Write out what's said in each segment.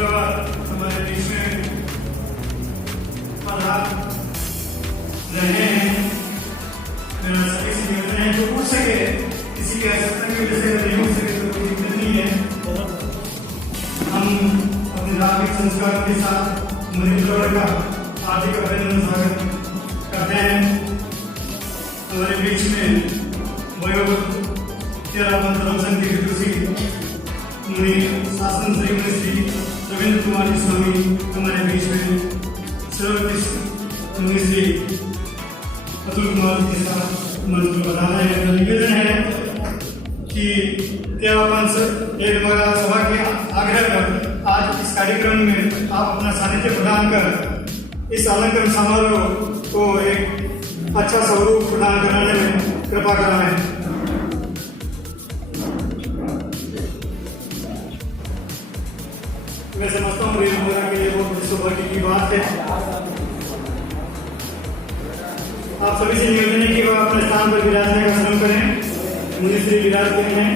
हमारे बीच में पधार रहे हैं। मेरा सभी से निवेदन है जो हो सके, किसी की आवश्यकता की वजह से नहीं हो सके तो कोई दिक्कत नहीं है। हम अपने धार्मिक संस्कार के साथ मंदिर का हार्दिक अभिनंदन स्वागत करते हैं। हमारे बीच में वयोवृद्ध तेरावन धर्मसंघ के विदुषी मुनि शासन श्री रविंद्र कुमार स्वामी हमारे बीच में सर्वोत्कृष्ट मुनि श्री अतुल कुमार के साथ मंच पर बताना है। निवेदन है कि तेरावन सभा के आग्रह पर आज इस कार्यक्रम में आप अपना सानिध्य प्रदान कर इस अलंकरण समारोह को एक अच्छा स्वरूप प्रदान कराने में कृपा कराएं। मैं समझता हूँ रेल वगैरह के लिए बहुत सौभाग्य की बात है। आप सभी से निवेदन है कि वह अपने स्थान पर विराजने का श्रम करें। मुनि श्री विराजते हैं।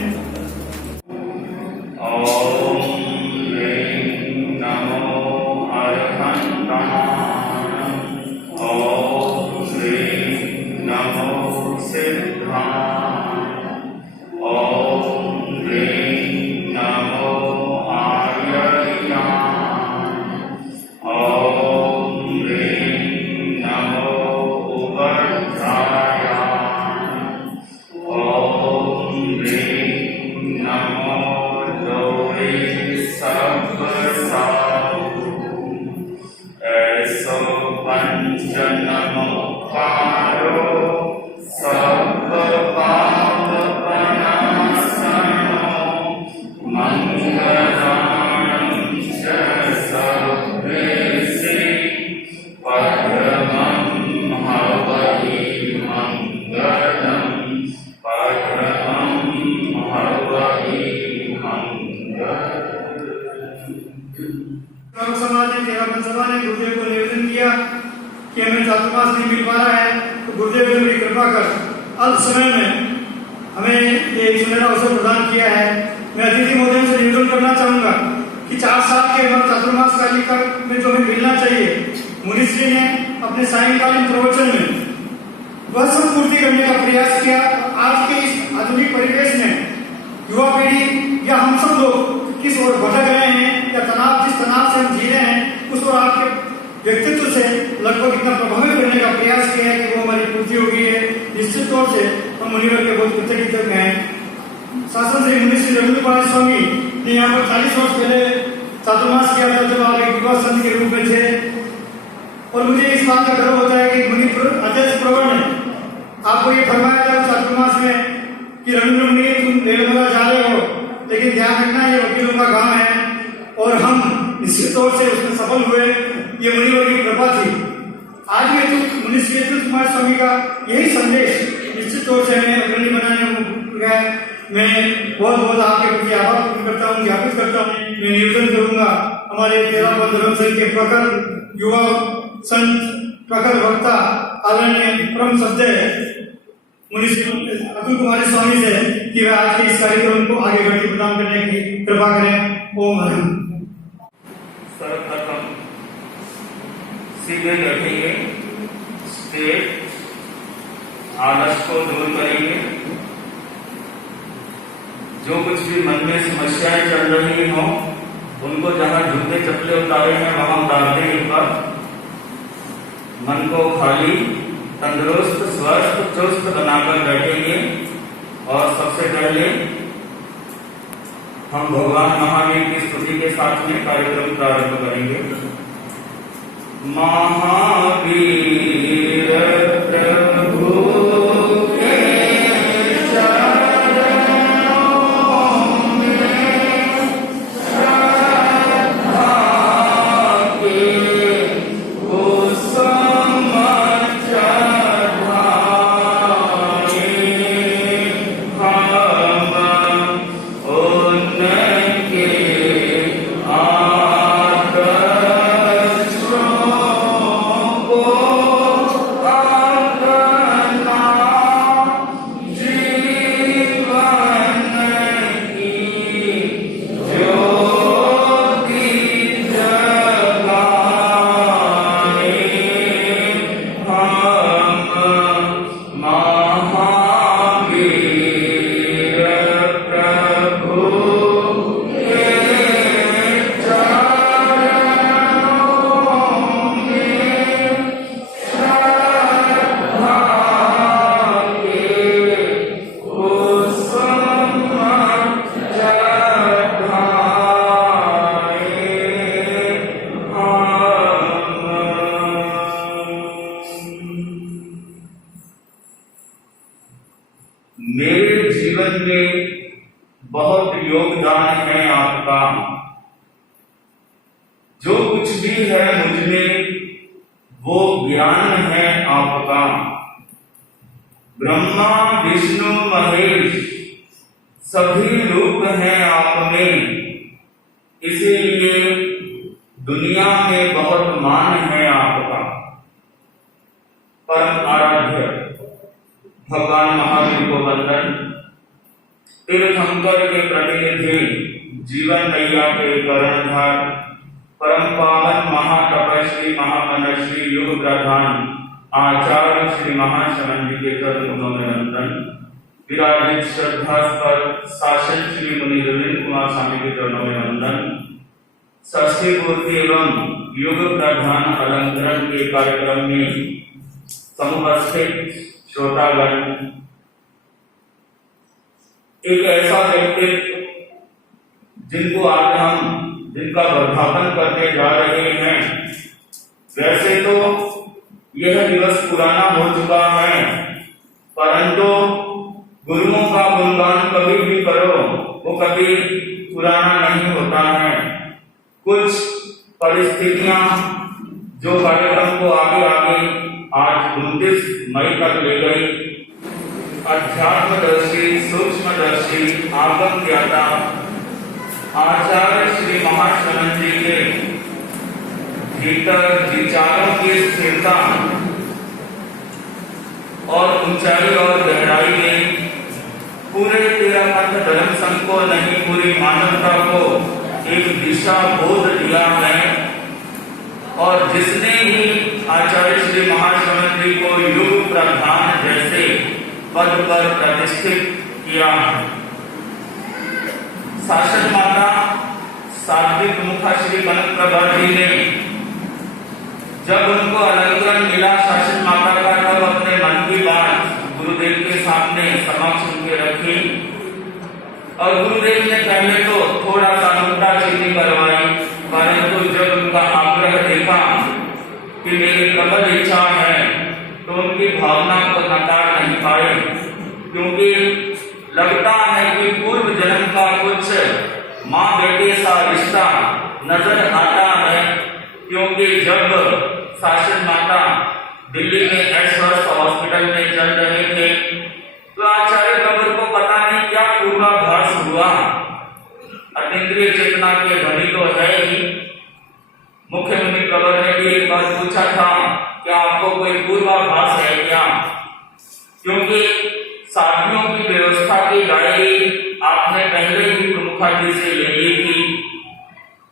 सभा ने गुरुदेव को निवेदन किया कि हमें चातुर्मास नहीं मिल पा रहा है, तो गुरुदेव ने मेरी कृपा कर अल्प समय में हमें ये सुनहरा अवसर प्रदान किया है। मैं अतिथि महोदय से निवेदन करना चाहूंगा कि 4 साल के बाद चातुर्मास काल में जो हमें मिलना चाहिए, मुनिश्री ने अपने सायंकालीन प्रवचन में वह सब पूर्ति करने का प्रयास किया। आज के इस आधुनिक परिवेश में युवा पीढ़ी या हम सब लोग किस ओर भटक रहे हैं या जिस तनाव से हम जी रहे हैं उस ओर आपके व्यक्तित्व से लगभग इतना प्रभावित करने का प्रयास किया है कि वो हमारी पूर्ति हो गई है। निश्चित तौर से हम मुनिवर के बहुत कृतज्ञ हैं। शासन श्री मुनि श्री रविंद्र कुमार स्वामी ने यहाँ पर 40 वर्ष पहले चातुर्मास किया था जब आप एक युवा संत के रूप में थे, और मुझे इस बात का गर्व होता है कि मुनि अध्यक्ष प्रवर ने आपको ये फरमाया था चातुर्मास में कि रविंद्र मुनि तुम रेलमला जा रहे हो, लेकिन ध्यान रखना ये वकीलों का काम है, और हम निश्चित तौर से उसमें सफल हुए। ये मुनिवर की कृपा थी। आज में तो मुनि श्री अतुल कुमार स्वामी का यही संदेश निश्चित तौर से हमें अग्रणी बनाने में मैं बहुत बहुत आपके प्रति आभार व्यक्त करता हूँ, ज्ञापित करता हूँ। मैं निवेदन करूंगा हमारे तेरावन धर्मसंघ के प्रखर युवा संत प्रखर वक्ता आदरणीय परम श्रद्धेय मुनि अतुल कुमार स्वामी से कि वह आज के इस कार्यक्रम को आगे गति प्रदान करने की कृपा करें। ओम हरि। सर्वप्रथम सीधे बैठेंगे, स्ट्रेट, आलस को दूर करेंगे। जो कुछ भी मन में समस्याएं चल रही हो उनको जहां जूते चप्पले उतारे हैं वहां उतार दें। एक बार मन को खाली, तंदुरुस्त, स्वस्थ, चुस्त बनाकर बैठेंगे। और सबसे पहले हम भगवान महावीर की स्तुति के साथ में कार्यक्रम प्रारंभ करेंगे। महावीर प्रभु Oh आपका। जो कुछ भी है मुझ में वो ज्ञान है आपका। ब्रह्मा विष्णु महेश सभी रूप हैं आप में, इसीलिए दुनिया में बहुत मान है आपका। परम आराध्य भगवान महावीर को वंदन। तीर्थंकर के प्रतिनिधि, जीवन नैया के कर्णधार, परम पावन महातपस्वी महामनस्वी युग प्रधान आचार्य श्री महाशरण जी के चरणों में वंदन। विराजित श्रद्धास्पद शासन श्री मुनि रविंद्र कुमार स्वामी के चरणों में वंदन। षष्ठी पूर्ति एवं युग प्रधान अलंकरण के कार्यक्रम में समुपस्थित श्रोतागण, एक ऐसा व्यक्तित्व जिनका वर्धापन करने जा रहे हैं। वैसे तो यह दिवस पुराना हो चुका है, परंतु गुरुओं का गुणगान कभी भी करो वो कभी पुराना नहीं होता है। कुछ परिस्थितियां जो कार्यक्रम को आगे आज 29 मई तक ले गई। अध्यात्मदर्शी सूक्ष्मदर्शी आगम ज्ञाता आचार्य श्री महाशरण जी के भीतर विचारों की स्थिरता और ऊंचाई और गहराई में पूरे 13 पंथ धर्म संघ को नहीं, पूरी मानवता को एक दिशा बोध दिया है। और जिसने भी आचार्य श्री महाशरण जी को युग प्रधान जैसे पद पर प्रतिष्ठित किया है। शासन माता सात्विक मुखा श्री कनक प्रभा जी ने जब उनको अलंकरण मिला शासन माता का, तब अपने मन की बात गुरुदेव के सामने समक्ष उनके रखी। और गुरुदेव ने पहले तो थोड़ा सा नुक्ताचीनी करवाई, परंतु जब उनका आग्रह देखा कि मेरी प्रबल इच्छा है, तो उनकी भावना को नकार नहीं पाए। क्योंकि लगता है कि पूर्व जन्म का कुछ माँ बेटे सा रिश्ता नजर आता है। क्योंकि जब शासन माता दिल्ली में एसवर्थ हॉस्पिटल में चल रहे थे, तो आचार्य कबर को पता नहीं क्या पूर्वाभास हुआ। अतीन्द्रिय चेतना के धनी तो है ही। मुख्य मुनि कबर ने भी एक बार पूछा था कि आपको कोई पूर्वाभास है क्या? क्योंकि साथियों की व्यवस्था की डायरी आपने पहले ही प्रमुखा जी से ले ली थी।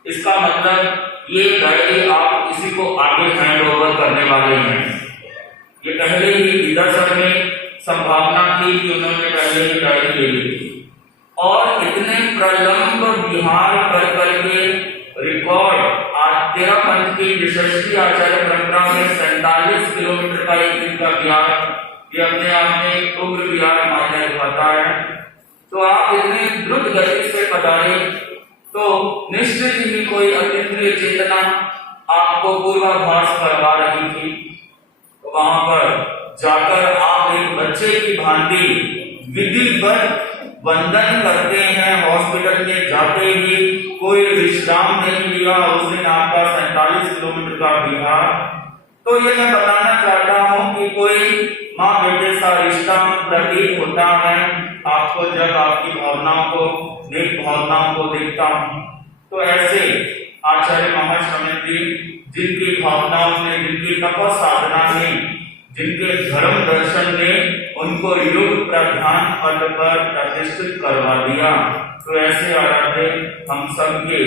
इसका मतलब ये डायरी आप किसी को आगे हैंड ओवर करने वाले हैं। ये पहले ही विदर्शन में संभावना थी कि उन्होंने पहले ही डायरी ले ली थी। और इतने प्रलंब विहार कर करके रिकॉर्ड आज 13 पंथ की यशस्वी आचार्य परंपरा में 47 किलोमीटर का एक दिन का विहार, ये अपने आप में उग्र विहार माना जाता है। तो आप इतनी द्रुत गति से पधारे, तो निश्चित ही कोई अतीन्द्रिय चेतना आपको पूर्वाभास करवा रही थी। तो वहां पर जाकर आप एक बच्चे की भांति विधिवत वंदन करते हैं। हॉस्पिटल में जाते ही कोई विश्राम नहीं लिया। उस दिन आपका 47 किलोमीटर का विहार। तो ये मैं बताना चाहता हूँ कि कोई माँ बेटे सा रिश्ता प्रतीत होता है आपको जब आपकी भावनाओं को, नेक भावनाओं को देखता हूँ। तो ऐसे आचार्य महाशरण जी, जिनकी भावनाओं ने, जिनकी तप साधना ने, जिनके धर्म दर्शन ने उनको युग प्रधान पद पर प्रतिष्ठित करवा दिया, तो ऐसे आराध्य हम सबके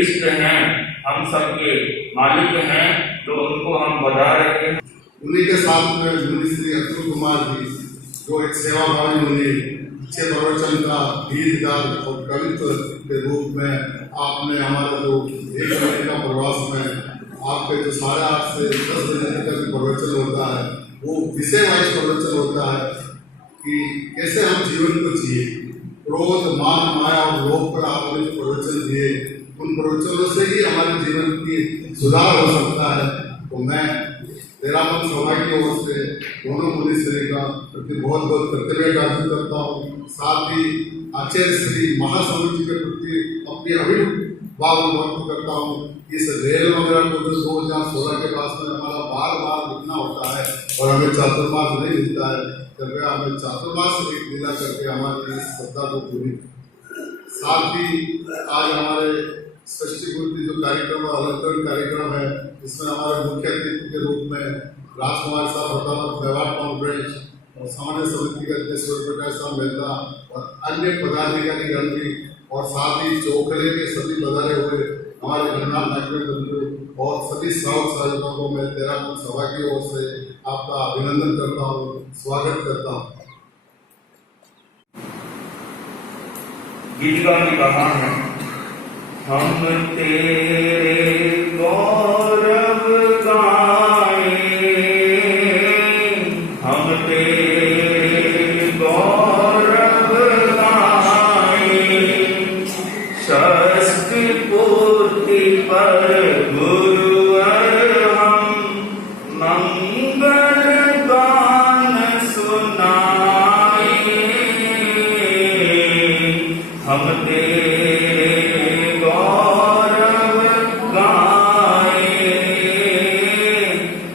इष्ट हैं, हम सबके मालिक हैं, तो उनको हम बधा रहे हैं। उन्हीं के साथ में मुनि श्री अतुल कुमार जी, जो एक सेवाभावी मुनि, अच्छे प्रवचन का गीतगार और कवित्व के रूप में आपने हमारा जो 1 महीने का प्रवास में आपके जो 8.5 से 10 बजे तक प्रवचन होता है, वो विषय वाइज प्रवचन होता है कि कैसे हम जीवन को जिए। क्रोध, मान, माया और लोभ पर आपने जो प्रवचन दिए, उन प्रवचनों से ही हमारे जीवन की सुधार हो सकता है। तो मैं तेरापन सभा की ओर से दोनों मुनीश्वरी का प्रति बहुत कृतज्ञता अर्पित करता हूँ। साथ ही आचार्य श्री महास्वामी जी के प्रति की अभिभाव व्यक्त करता हूँ। इस रेल वगैरह को जो 2016 के पास में हमारा बार बार लिखना होता है और हमें चातुर्मास नहीं मिलता है, कृपया हमें चातुर्मास एक दिला करके हमारी इस श्रद्धा को पूरी। साथ ही आज हमारे षष्ठी पूर्ति जो कार्यक्रम और अलंकरण कार्यक्रम है, इसमें हमारे मुख्य अतिथि के रूप में राजकुमार साहब हतावत व्यवहार कॉन्फ्रेंस और सामान्य समिति के अध्यक्ष सूर्यप्रकाश साहब मेहता और अन्य पदाधिकारी गण भी और साथ ही चौखले के सभी पधारे हुए हमारे गणनाथ नागरिक बंधु और सभी श्रावक साधकों को मैं तेरा सभा की ओर से आपका अभिनंदन करता हूँ, स्वागत करता हूँ। गीतिका ने कहा है, हम तेरे गौरव गाए, हम तेरे गौरव गाए, षष्ठी पूर्ति पर गुरुवर हम मंगल गान सुनाए, हम तेरे गौरव गाए,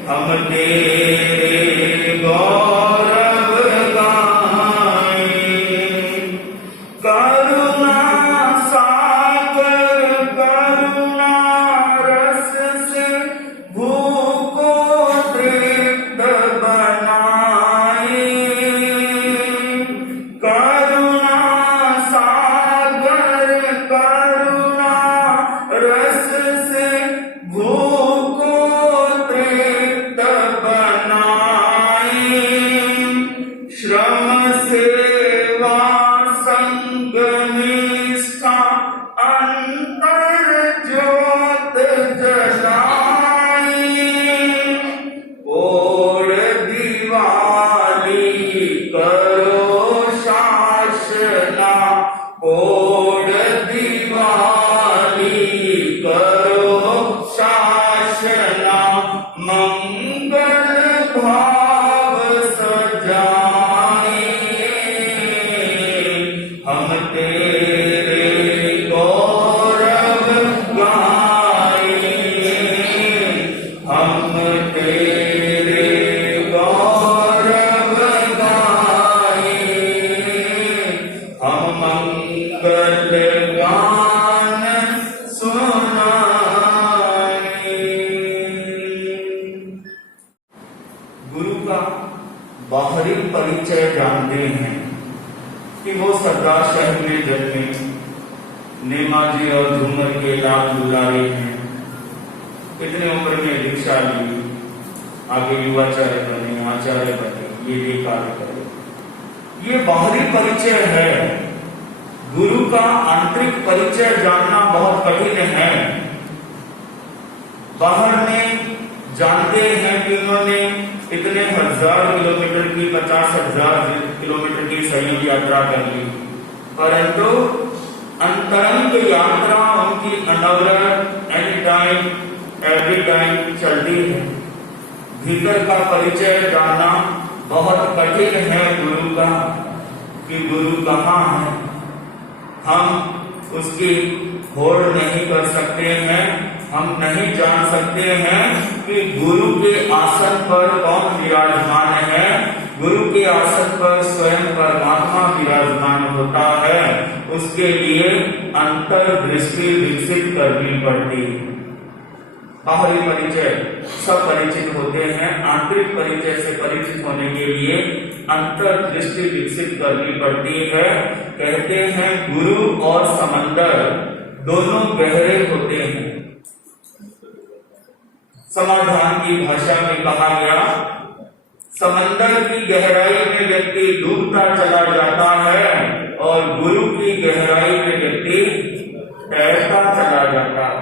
हम तेरे गौरव गाए, करुणा सागर करुणा रस से भूखो तृप्त बनाए, करुणा सागर करुणा रस से भूखो तृप्त बनाए, श्रम सेवा संग निष्ठा अंतर ज्योत जलाए, ओढ़ दिवाली करो शासना, ओढ़ दिवाली करो शासना, मंगल भाव सजाए, हम तेरे गौरव गाए, हम तेरे गौरव गाए, हम मंगल गान सुनाए। गुरु का बाहरी परिचय जानते हैं कि वो सरदार शहर में जन्मे, नेमाजी और झूमर के लाल दुलारे हैं, कितने उम्र में दीक्षा ली, आगे युवाचार्य बने, आचार्य बने, ये कार्य करे। ये बाहरी परिचय है। गुरु का आंतरिक परिचय जानना बहुत कठिन है। बाहर में जानते हैं कि उन्होंने इतने 1000 किलोमीटर की 50,000 किलोमीटर की संयुक्त यात्रा कर ली, परंतु अंतरंग यात्रा उनकी अनवरत एनी टाइम एवरी टाइम चलती है। भीतर का परिचय जानना बहुत कठिन है गुरु का, कि गुरु कहाँ है। हम उसकी होड़ नहीं कर सकते हैं, हम नहीं जान सकते हैं कि गुरु के आसन पर कौन विराजमान है। गुरु के आसन पर स्वयं परमात्मा विराजमान होता है। उसके लिए अंतर्दृष्टि विकसित करनी पड़ती है। बाहरी परिचय सब परिचित होते हैं, आंतरिक परिचय से परिचित होने के लिए अंतर्दृष्टि विकसित करनी पड़ती है। कहते हैं गुरु और समंदर दोनों गहरे होते हैं। समाधान की भाषा में कहा गया, समंदर की गहराई में व्यक्ति डूबता चला जाता है और गुरु की गहराई में व्यक्ति तैरता चला जाता है।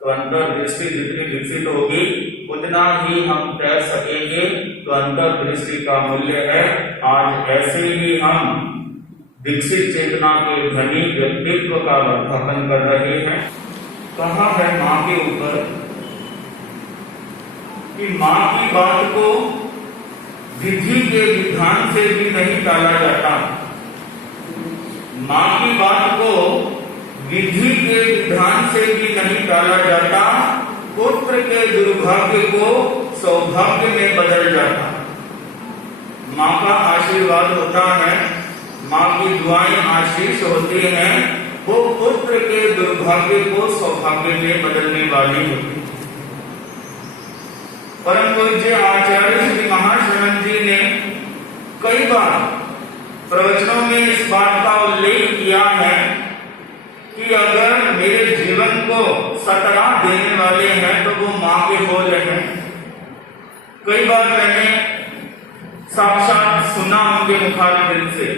तो अंतर्दृष्टि जितनी विकसित होगी उतना ही हम तैर सकेंगे। तो अंतर्दृष्टि का मूल्य है। आज ऐसे ही हम विकसित चेतना के धनी व्यक्तित्व का वर्धापन कर रहे हैं। कहा है माँ के ऊपर कि माँ की बात को विधि के विधान से भी नहीं टाला जाता। माँ की बात को विधि के विधान से भी नहीं टाला जाता, पुत्र के दुर्भाग्य को सौभाग्य में बदल जाता। माँ का आशीर्वाद होता है, माँ की दुआएं आशीष होती हैं, वो पुत्र के दुर्भाग्य को सौभाग्य में बदलने वाली होती है। परम पूज्य आचार्य श्री महाश्रवण जी ने कई बार प्रवचनों में इस बात का उल्लेख किया है कि अगर मेरे जीवन को सतरा देने वाले हैं तो वो माँ के बोल हैं। कई बार मैंने साक्षात सुना उनके मुखारबिंद से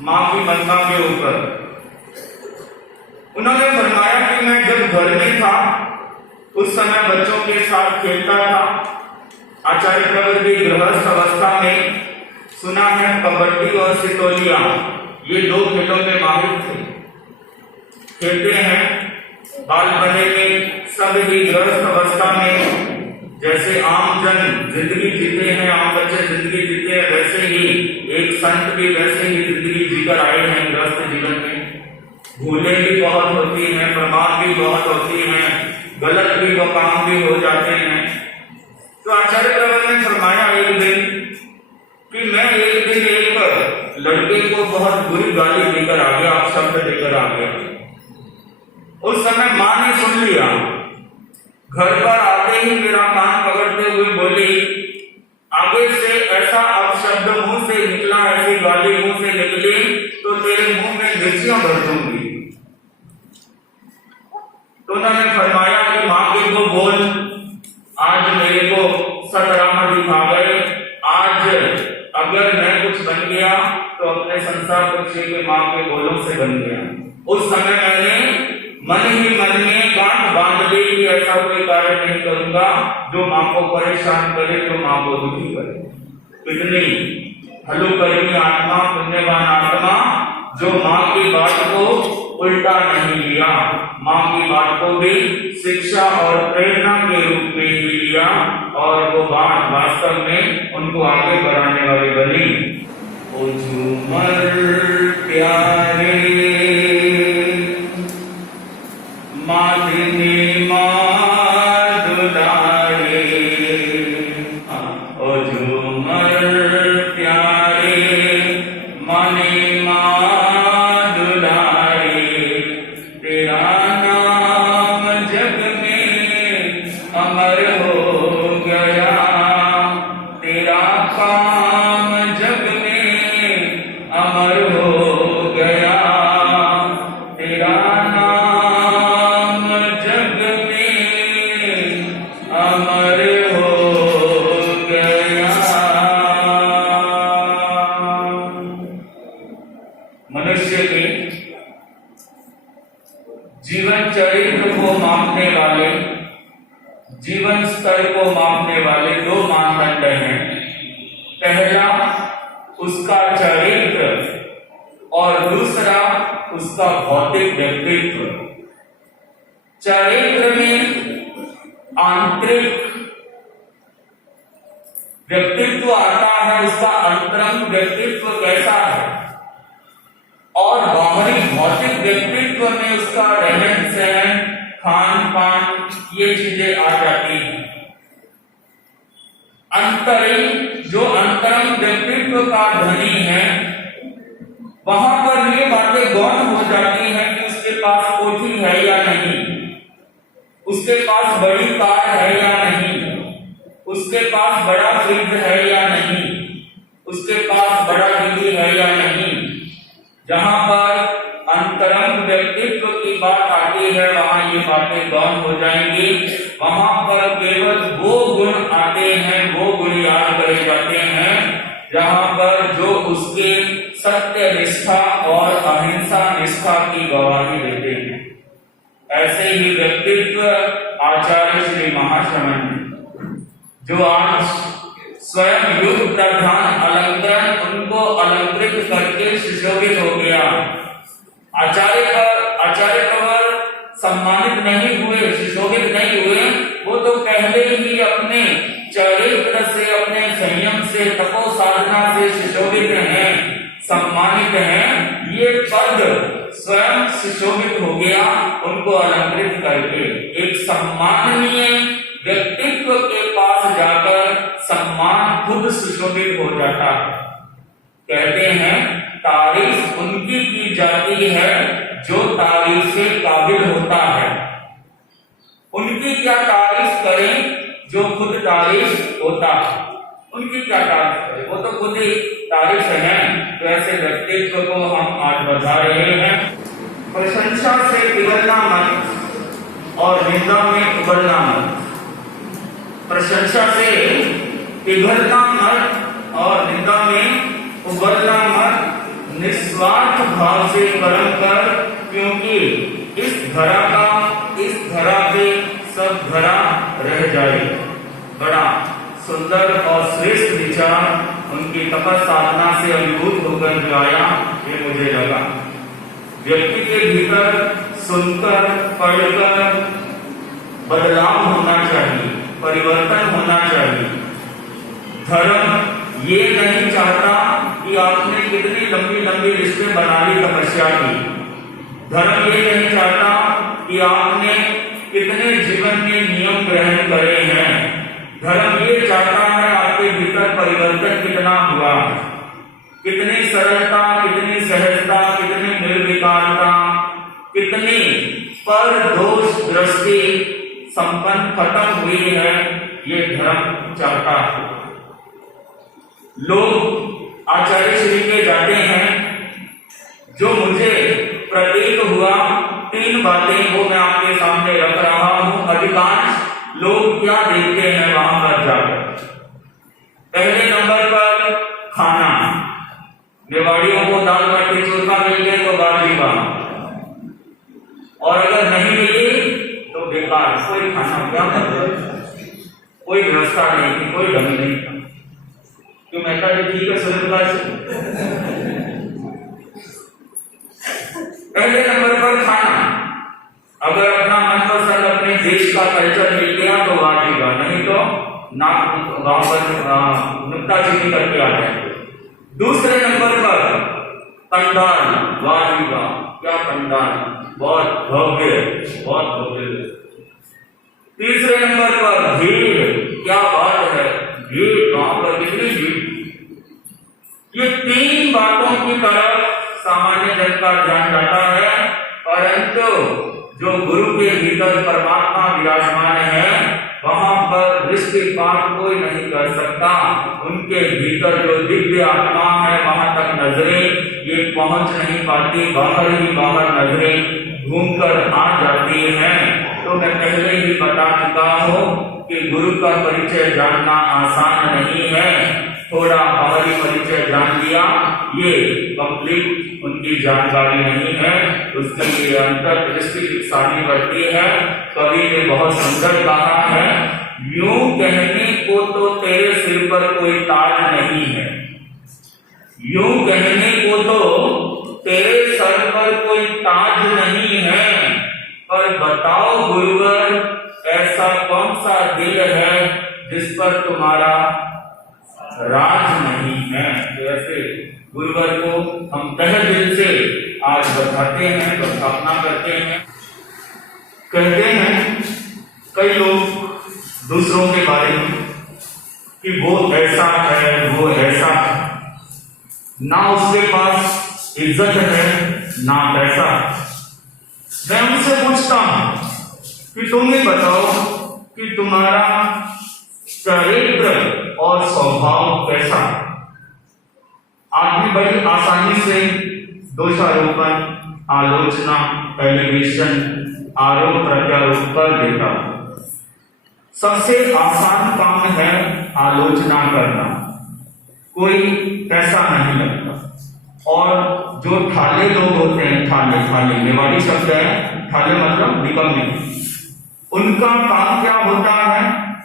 माँ की महिमा के ऊपर। उन्होंने फरमाया कि मैं जब घर में था उस समय बच्चों के साथ खेलता था। आचार्य प्रवर भी गृहस्थ अवस्था में सुना है कबड्डी और सितोलिया ये दो खेलों में माहिर थे। खेलते हैं बाल बने में सब ही गृहस्थ अवस्था में जैसे आम जन जिंदगी जीते हैं, आम बच्चे जिंदगी जीते हैं, वैसे ही एक संत भी वैसे ही जिंदगी जीकर आए हैं गृहस्थ जीवन में। भूलें भी बहुत होती हैं, प्रमाद भी बहुत होती हैं, गलत भी वो काम भी हो जाते हैं। तो आचार्य प्रवर ने फरमाया एक दिन कि मैं एक दिन एक लड़के को बहुत बुरी गाली देकर आ गया, अपशब्द देकर आ गया। उस समय माँ ने सुन लिया। घर पर आते ही मेरा कान पकड़ते हुए बोली, आगे से ऐसा अपशब्द मुंह से निकला, ऐसी गाली मुंह से निकली तो तेरे मुंह में मिर्चियां भर दूंगी। तो उन्होंने फरमाया कि माँ के वो बोल आज मेरे को सतराह दिखा गए। आज अगर मैं कुछ बन गया तो अपने संसार पक्षी के माँ के बोलों से बन गया। उस समय मैंने मन ही मन में गांठ बांध ली कि ऐसा कोई कार्य नहीं करूंगा जो माँ को परेशान करे, जो माँ को दुखी करे। इतनी हलुकर्मी आत्मा, पुण्यवान आत्मा जो माँ की बात को उल्टा नहीं लिया, माँ की बात को भी शिक्षा और प्रेरणा के रूप में ही लिया और वो बात वास्तव में उनको आगे बढ़ाने वाली बनी। ओ झूमर प्यारे मालिनी माँ दुलारे, ओ झूमर प्यारे मालिनी माँ दुलारे, तेरा नाम जग में अमर हो गया, तेरा काम जग में अमर हो गया, तेरा अमर हो गया। मनुष्य के जीवन चरित्र को मापने वाले, जीवन स्तर को मापने वाले दो मानदंड हैं। पहला उसका चरित्र और दूसरा उसका भौतिक व्यक्तित्व। चरित्र में आंतरिक व्यक्तित्व आता है, उसका अंतरंग व्यक्तित्व कैसा है, और बाहरी भौतिक व्यक्तित्व में उसका रहन सहन, खान पान, ये चीजें आ जाती हैं। अंतरिक जो अंतरंग व्यक्तित्व का धनी है वहां पर ये बातें गौण हो जाती हैं कि उसके पास कोठी है या नहीं, उसके पास बड़ी कार है या नहीं, उसके पास बड़ा फ्रिज है या नहीं, उसके पास बड़ा टीवी है या नहीं। जहां पर अंतरंग व्यक्तित्व की बात आती है वहां ये बातें गौण हो जाएंगी। वहां पर केवल वो गुण आते हैं, वो गुण याद करे जाते हैं जहां पर जो उसके सत्य निष्ठा और अहिंसा निष्ठा की गवाही देते हैं। ऐसे ही व्यक्तित्व आचार्य श्री महाश्रवण जो आज स्वयं युग प्रधान अलंकरण उनको अलंकृत करके सुशोभित हो गया। आचार्य प्रवर सम्मानित नहीं हुए, सुशोभित नहीं हुए, वो तो पहले ही अपने चरित्र से, अपने संयम से, तपो साधना से सुशोभित हैं, सम्मानित हैं। ये पद स्वयं सुशोभित हो गया उनको अलंकृत करके। एक सम्माननीय व्यक्तित्व के पास जाकर सम्मान खुद सुशोभित हो जाता है। कहते हैं तारीफ उनकी की जाती है जो तारीफ से काबिल होता है। उनकी क्या तारीफ करें जो खुद तारीफ होता है। उनकी क्या तारीफ करें, वो तो खुद ही तारीफ है। तो ऐसे व्यक्तित्व को हम आज बता रहे हैं। प्रशंसा से पिघलना मत और निंदा में उबलना मत। प्रशंसा से पिघलना मत और निंदा में उबलना मत। निस्वार्थ भाव से कर्म कर, क्योंकि इस धरा पे सब धरा रह जाए। बड़ा सुंदर और श्रेष्ठ विचार उनकी तपस साधना से अनुभूत होकर जो आया, ये मुझे लगा। व्यक्ति के भीतर सुनकर पढ़कर बदलाव होना चाहिए, परिवर्तन होना चाहिए। धर्म ये नहीं चाहता कि आपने कितनी लंबी लंबी लिस्टें बना ली तपस्या की। धर्म ये नहीं चाहता कि आपने कितने जीवन में नियम ग्रहण करे हैं। धर्म ये चाहता है आपके भीतर परिवर्तन कितना हुआ, कितनी सरलता, कितनी सहजता, कितनी निर्विकारता, कितनी पर दोष दृष्टि संपन्न खत्म हुई है, ये धर्म चाहता है। लोग आचार्य श्री के जाते हैं, जो मुझे प्रतीत हुआ 3 बातें वो मैं आपके सामने रख रहा हूं। अधिकांश लोग क्या देखते हैं वहां पर जाकर। पहले नंबर पर खाना। मेवाड़ियों को दाल बाटी चूरमा मिल गए तो बाजी बा, और अगर नहीं मिली तो बेकार। कोई खाना क्या मतलब, कोई व्यवस्था नहीं थी, कोई ढंग नहीं था। क्यों मेहता जी ठीक है सुरेश। पहले नंबर पर खाना। अगर अपना मनपसंद अपने देश का कल्चर मिल गया तो वाजिबा, नहीं तो ना गांव पर नुक्ताचीनी करके आ जाएंगे। दूसरे नंबर पर पंडाल। वाजिबा, क्या पंडाल, बहुत भव्य, बहुत भव्य। तीसरे नंबर पर भीड़। क्या बात है, भीड़, गांव पर कितनी भीड़। ये 3 बातों की तरफ सामान्य जन का ध्यान जाता है, परंतु जो गुरु के भीतर परमात्मा विराजमान है वहां पर दृष्टिपात कोई नहीं कर सकता। उनके भीतर जो दिव्य आत्मा है वहां तक नजरें ये पहुंच नहीं पाती, बाहर ही बाहर नजरें घूमकर आ जाती हैं। तो मैं पहले ही बता चुका हूं कि गुरु का परिचय जानना आसान नहीं है। थोड़ा बाहरी परिचय जान लिया, ये कंप्लीट उनकी जानकारी नहीं है, उसके लिए अंतर्दृष्टि विकसानी पड़ती है। कवि ने बहुत सुंदर कहा है, यूं कहने को तो तेरे सिर पर कोई ताज नहीं है। यूं कहने को तो तेरे सर पर कोई ताज नहीं है, पर बताओ गुरुवर ऐसा कौन सा दिल है जिस पर तुम्हारा राज नहीं है। तो ऐसे गुरुवर को हम तहे दिल से आज बताते हैं, तो स्थापना करते हैं। कहते हैं कई लोग दूसरों के बारे में कि वो ऐसा है, वो ऐसा है, ना उसके पास इज्जत है ना पैसा। मैं उनसे पूछता हूं कि तुम ही बताओ कि तुम्हारा चरित्र और स्वभाव कैसा। आदमी बड़ी आसानी से दोषारोपण, आलोचना, एलिगेशन, आरोप प्रत्यारोप कर देता है। सबसे आसान काम है आलोचना करना, कोई पैसा नहीं लगता। और जो ठाले लोग होते हैं, ठाले मेवाड़ी शब्द है, ठाले मतलब निकम्मे, उनका काम क्या होता है,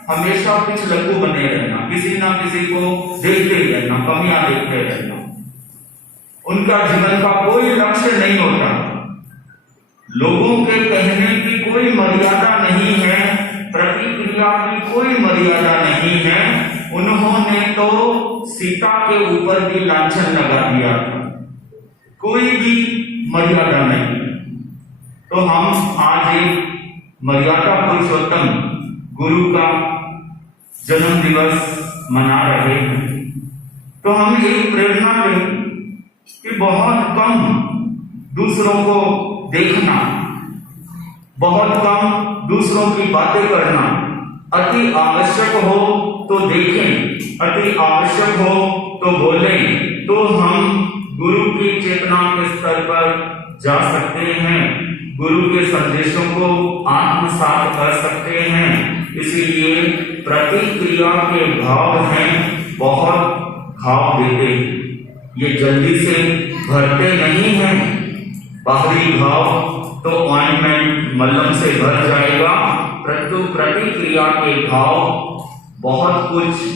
हमेशा कुछ लघु बने रहना, किसी ना किसी को देखते रहना, कमियां देखते रहना। उनका जीवन का कोई लक्ष्य नहीं होता। लोगों के कहने की कोई मर्यादा नहीं है, प्रतिक्रिया की कोई मर्यादा नहीं है। उन्होंने तो सीता के ऊपर भी लांछन लगा दिया था। कोई भी मर्यादा नहीं। तो हम आज एक मर्यादा पुरुषोत्तम गुरु का जन्म दिवस मना रहे हैं। तो हम एक प्रेरणा लें कि बहुत कम दूसरों को देखना, बहुत कम दूसरों की बातें करना, अति आवश्यक हो तो देखें, अति आवश्यक हो तो बोलें, तो हम गुरु की चेतना के स्तर पर जा सकते हैं, गुरु के संदेशों को आत्मसात कर सकते हैं। इसीलिए प्रतिक्रिया के भाव हैं, बहुत घाव देते हैं, ये जल्दी से भरते नहीं हैं। बाहरी घाव तो ऑइंटमेंट मलहम से भर जाएगा, परंतु प्रतिक्रिया के घाव बहुत कुछ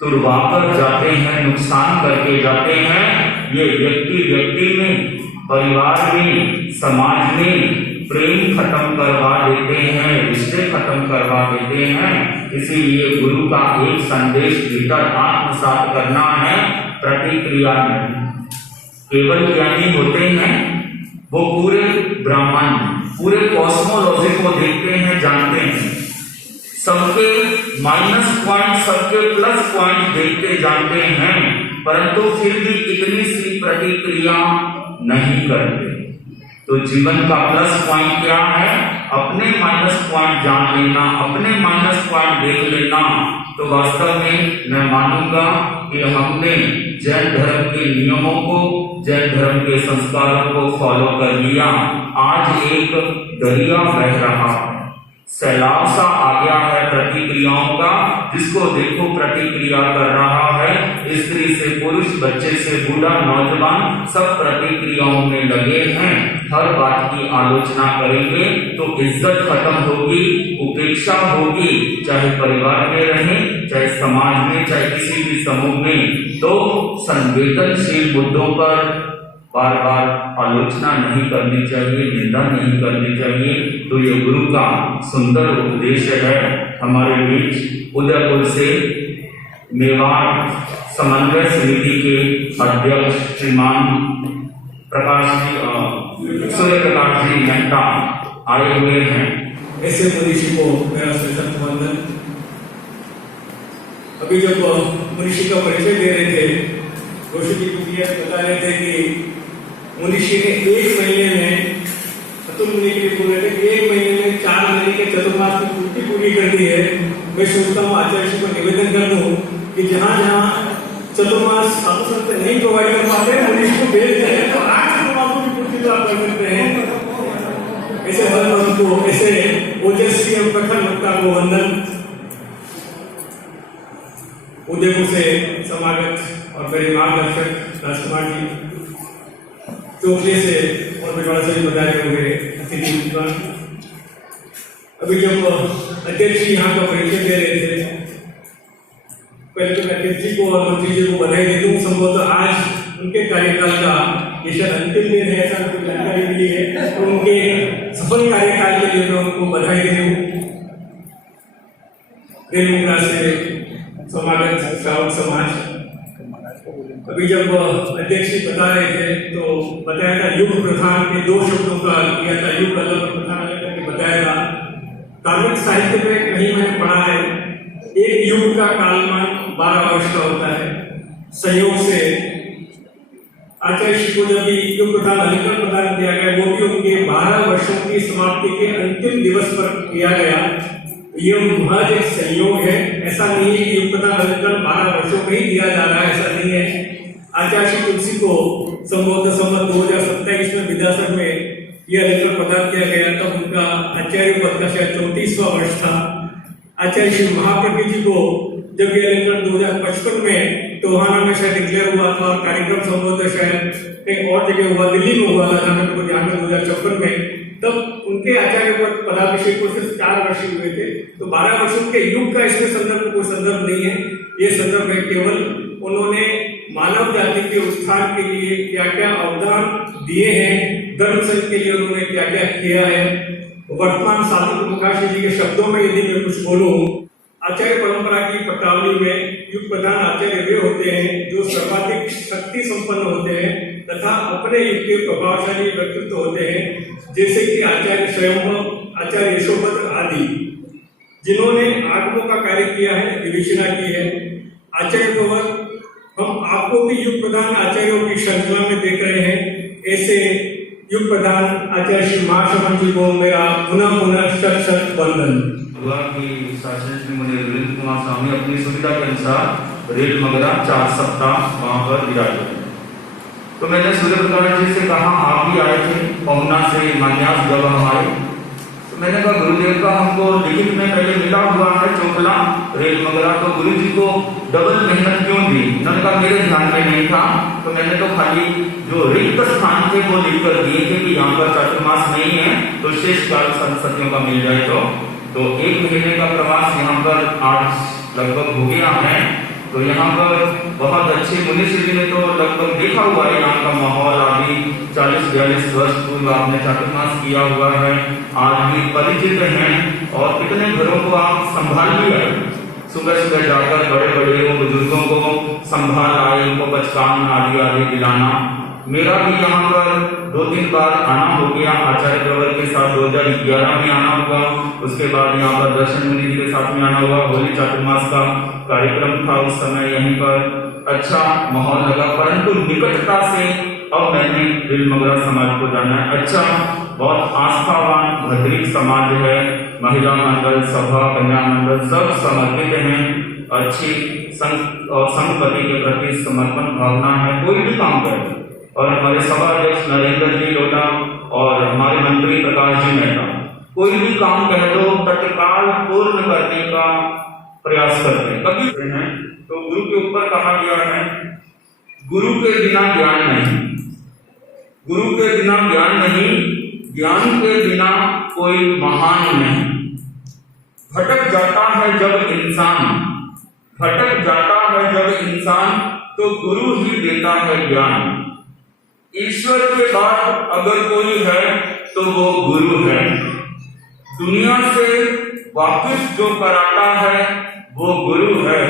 तुड़वाकर जाते हैं, नुकसान करके जाते हैं। ये व्यक्ति में, परिवार में, समाज में प्रेम खत्म करवा देते हैं, रिश्ते खत्म करवा देते हैं। इसीलिए गुरु का एक संदेश भीतर आत्मसात करना है, प्रतिक्रिया नहीं। केवल ज्ञानी होते हैं वो पूरे ब्रह्मांड, पूरे कॉस्मोलॉजी को देखते हैं, जानते हैं, सबके माइनस पॉइंट, सबके प्लस पॉइंट देखते जानते हैं, परंतु फिर भी इतनी सी प्रतिक्रिया नहीं करते। तो जीवन का प्लस पॉइंट क्या है? अपने माइनस पॉइंट जान लेना, अपने माइनस पॉइंट देख लेना। तो वास्तव में मैं मानूंगा कि हमने जैन धर्म के नियमों को, जैन धर्म के संस्कारों को फॉलो कर लिया। आज एक दरिया बह रहा है, सैलाब सा आ गया है प्रतिक्रियाओं का, जिसको देखो प्रतिक्रिया कर रहा है। स्त्री से पुरुष, बच्चे से बूढ़ा, नौजवान सब प्रतिक्रियाओं में लगे हैं। हर बात की आलोचना करेंगे तो इज्जत खत्म होगी, उपेक्षा होगी, चाहे परिवार में रहें, चाहे समाज में, चाहे किसी भी समूह में। तो संवेदनशील मुद्दों पर बार बार आलोचना नहीं करनी चाहिए, निंदा नहीं करनी चाहिए। तो ये गुरु का सुंदर उपदेश है। हमारे बीच उदयपुर से मेवाड़ समन्वय समिति के अध्यक्ष श्रीमान सूर्य प्रकाश जी मेहता आए हुए हैं। ऐसे मनीषी को मेरा सशक्त वंदन। अभी जब मनीषी का परिचय दे रहे थे, जोशी जी को बता रहे थे कि मनीषी ने 1 महीने में, अतुल मुनि के लिए बोल रहे थे कि 1 महीने में 4 महीने के चतुर्मास की पूर्ति पूरी कर दी है। मैं सोचता हूँ आचार्य जी को निवेदन कर दूं कि जहाँ जहाँ चतुर्मास साधु संत नहीं प्रोवाइड कर पाते, मनीषी को भेज दें, तो 8 चतुर्मासों की पूर्ति तो आप कर सकते हैं। ऐसे भगवान को, ऐसे ओजस्वी और प्रखर वक्ता को वंदन। उदयपुर से समागत और मेरे मार्गदर्शक राजकुमार जी, चोखले से और बिजवाड़ा से भी बताए हुए अतिथि। अभी जब अध्यक्ष जी यहाँ का परिचय दे रहे थे, पहले तो मैं अध्यक्ष जी को और मंत्री जी को बधाई दे दूँ। संभवतः आज उनके कार्यकाल का ये शायद अंतिम दिन है, ऐसा मुझे जानकारी मिली है, तो उनके सफल कार्यकाल के लिए मैं उनको बधाई दे दूँ। रेलमुंडा से समागत श्रावक समाज। अभी जब अध्यक्ष जी बता रहे थे तो बताया था युग प्रधान के 2 शब्दों का किया था, युग अलग प्रधान अलग करके बताया था। धार्मिक साहित्य में कहीं मैंने पढ़ा है, एक युग का कालमान 12 वर्ष का होता है। संयोग से आचार्य जी को जब युग प्रधान अलंकरण प्रदान किया गया, वो भी उनके 12 वर्षों की समाप्ति के अंतिम दिवस पर किया गया। ये महज एक संयोग है, ऐसा नहीं है कि युग प्रधान अलंकरण 12 वर्षों में ही दिया जा रहा है, ऐसा नहीं है। आचार्य श्री तुलसी को संभवतः 2027 में विद्यासर में यह अलंकरण प्रदान किया गया, तब उनका आचार्य पद का शायद 34वां वर्ष था। आचार्य श्री महाप्रभु जी को जब यह अलंकरण 2055 में टोहाना में शायद डिक्लेयर हुआ था, और कार्यक्रम संभवतः शायद कहीं और जगह हुआ, दिल्ली में हुआ था, मेरे को ध्यान में 2054 में, तब उनके आचार्य पद पदाभिषेक को सिर्फ 4 वर्ष हुए थे। तो 12 वर्षों के युग का इसमें संदर्भ कोई संदर्भ नहीं है। ये संदर्भ है केवल उन्होंने मानव जाति के उत्थान के लिए क्या क्या अवदान दिए हैं, धर्म संघ के लिए उन्होंने क्या क्या किया है। वर्तमान साधु प्रकाश जी के शब्दों में यदि मैं कुछ बोलूं, आचार्य परंपरा की पटावली में युग प्रधान आचार्य वे होते हैं जो सर्वाधिक शक्ति संपन्न होते हैं तथा अपने युग के प्रभावशाली व्यक्तित्व होते हैं, जैसे कि आचार्य स्वयं, आचार्य यशोपत्र आदि, जिन्होंने आगमों का कार्य किया है, विवेचना की है। आचार्य प्रवर, हम आपको भी युग प्रधान आचार्यों की श्रृंखला में देख रहे हैं। ऐसे युग प्रधान आचार्य श्री महाश्रवण जी को मेरा पुनः पुनः शत शत वंदन। हुआ कि शासन श्री मुनि वीरेंद्र कुमार स्वामी अपनी सुविधा के अनुसार रेल मगरा 4 सप्ताह वहां पर विराजे। तो मैंने सूर्य प्रकाश जी से कहा, आप भी आए थे पहुना से मान्यास जब हम आए, तो मैंने कहा गुरुदेव का हमको लिखित में पहले मिला हुआ है चोकला रेल मगरा, तो गुरु जी को डबल मेहनत क्यों दी? उन्होंने कहा मेरे ध्यान में नहीं था, तो मैंने तो खाली जो रिक्त स्थान थे वो लिख कर दिए थे कि यहाँ पर चातुर्मास नहीं है, तो शेष काल संततियों का मिल जाए। तो 1 महीने का प्रवास यहाँ पर आज लगभग हो गया है। तो यहाँ पर बहुत अच्छे मुनीश्री जी ने तो लगभग देखा हुआ है यहाँ का माहौल, आदि 40-42 वर्ष पूर्व आपने चातुर्मास किया हुआ है, आज भी परिचित हैं और कितने घरों को आप संभाल लिया। सुबह सुबह जाकर बड़े बड़े बुजुर्गों को संभाल आए, उनको बचकान आदि आदि दिलाना। मेरा भी यहाँ पर 2-3 बार आना हो गया, आचार्य प्रवर के साथ 2011 में आना हुआ, उसके बाद यहाँ पर दर्शन मुनि जी के साथ में आना हुआ। होली चातुर्मास का कार्यक्रम था उस समय, यहीं पर अच्छा माहौल लगा, परंतु निकटता से अब मैंने रेल मगरा समाज को जाना है। अच्छा, बहुत आस्थावान भद्रिक समाज है, महिला मंडल, सभा, कन्या मंडल सब समर्पित हैं, अच्छी संघपति के प्रति समर्पण भावना है, कोई भी काम करे। और हमारे सभा अध्यक्ष नरेंद्र जी लोटा और हमारे मंत्री प्रकाश जी मेहता कोई भी काम कह दो तत्काल पूर्ण करने का प्रयास करते हैं। कभी हैं तो गुरु के ऊपर कहा गया है, गुरु के बिना ज्ञान नहीं, गुरु के बिना ज्ञान नहीं, ज्ञान के बिना कोई महान नहीं। भटक जाता है जब इंसान, भटक जाता है जब इंसान, तो गुरु ही देता है ज्ञान। ईश्वर के बाद अगर कोई है तो वो गुरु है। दुनिया से वाकिफ जो कराता है वो गुरु है।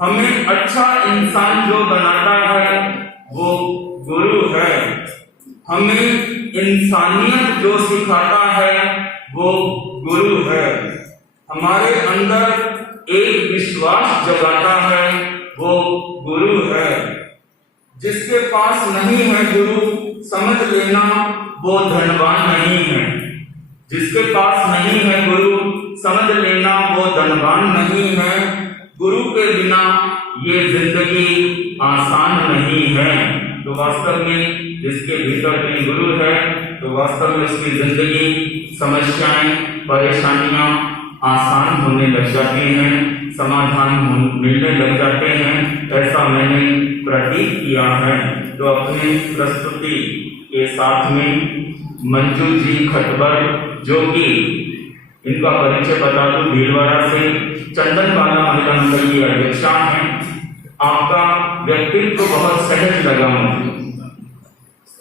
हमें अच्छा इंसान जो बनाता है वो गुरु है। हमें इंसानियत जो सिखाता है वो गुरु है। हमारे अंदर एक विश्वास जगाता है वो गुरु है। जिसके पास नहीं है गुरु, समझ लेना वो धनवान नहीं है। जिसके पास नहीं है गुरु, समझ लेना वो धनवान नहीं है। गुरु के बिना ये जिंदगी आसान नहीं है। तो वास्तव में जिसके भीतर में गुरु है तो वास्तव में उसकी जिंदगी, समस्याएं, परेशानियां आसान होने लग जाती हैं, समाधान मिलने लग जाते हैं। ऐसा मैंने प्रतीक किया है। तो अपनी प्रस्तुति के साथ में मंजू जी खटबर, जो कि इनका परिचय बता दूं, भीलवाड़ा से चंदनबाला महिला मंडल की अध्यक्षा हैं। आपका व्यक्तित्व बहुत सहज लगा मुझे।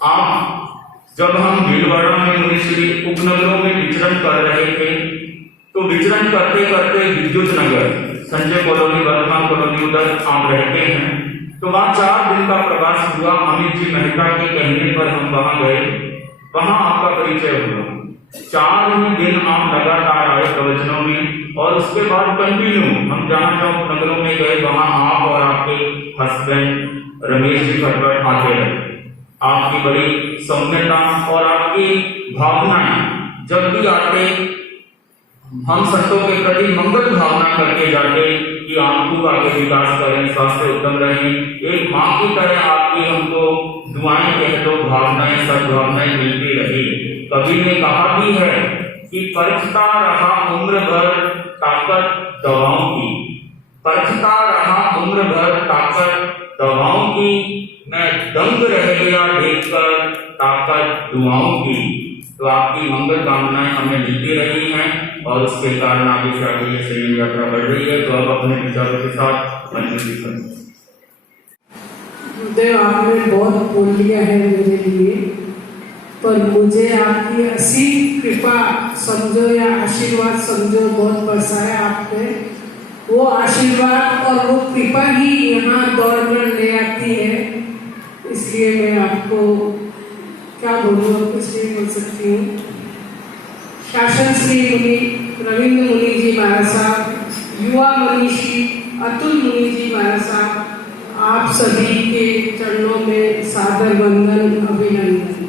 आप जब हम भीलवाड़ा में मुनिश्री उपनगरों में विचरण कर रहे थे तो विचरण करते करते विद्युत नगर, संजय कॉलोनी, वर्धमान कॉलोनी, उधर आप रहते हैं, तो वहां 4 दिन का प्रवास हुआ। अमित जी मेहता के कहने पर हम वहां गए, वहां आपका परिचय हुआ। 4 दिन आप लगातार आए प्रवचनों में और उसके बाद कंटिन्यू हम जहां जहां नगरों में गए वहां आप और आपके हस्बैंड रमेश जी खटबर आते रहे। आपकी बड़ी सौम्यता और आपकी भावनाएं जब भी आते हम संतों के प्रति मंगल भावना करके जाते कि आप खूब आगे विकास करें, स्वास्थ्य उत्तम रहे। एक माँ की तरह आपकी हमको दुआएं कह दो, भावनाएं, सद्भावनाएं मिलती रही। कवि ने कहा भी है कि परखता रहा उम्र भर ताकत दवाओं की, परखता रहा उम्र भर ताकत दवाओं की, मैं दंग रह गया देखकर ताकत दुआओं की। तो आपकी मंगल कामनाएं हमें मिलती रही हैं और उसके कारण आगे से आगे ये शरीर यात्रा बढ़ रही है। तो अब अपने विचारों के साथ मंजूरी करें। गुरुदेव, आपने बहुत बोल लिया है मेरे लिए, पर मुझे आपकी असीम कृपा समझो या आशीर्वाद समझो, बहुत बरसाया आपने। वो आशीर्वाद और वो कृपा ही यहाँ दौड़ कर ले आती है। इसलिए इसलिए मैं आपको क्या बोलूँ, अब कुछ नहीं बोल सकती हूँ। शासन श्री मुनि रविंद्र मुनि जी महाराज साहब, युवा मनीषी अतुल मुनि जी महाराज साहब, आप सभी के चरणों में सादर वंदन, अभिनंदन।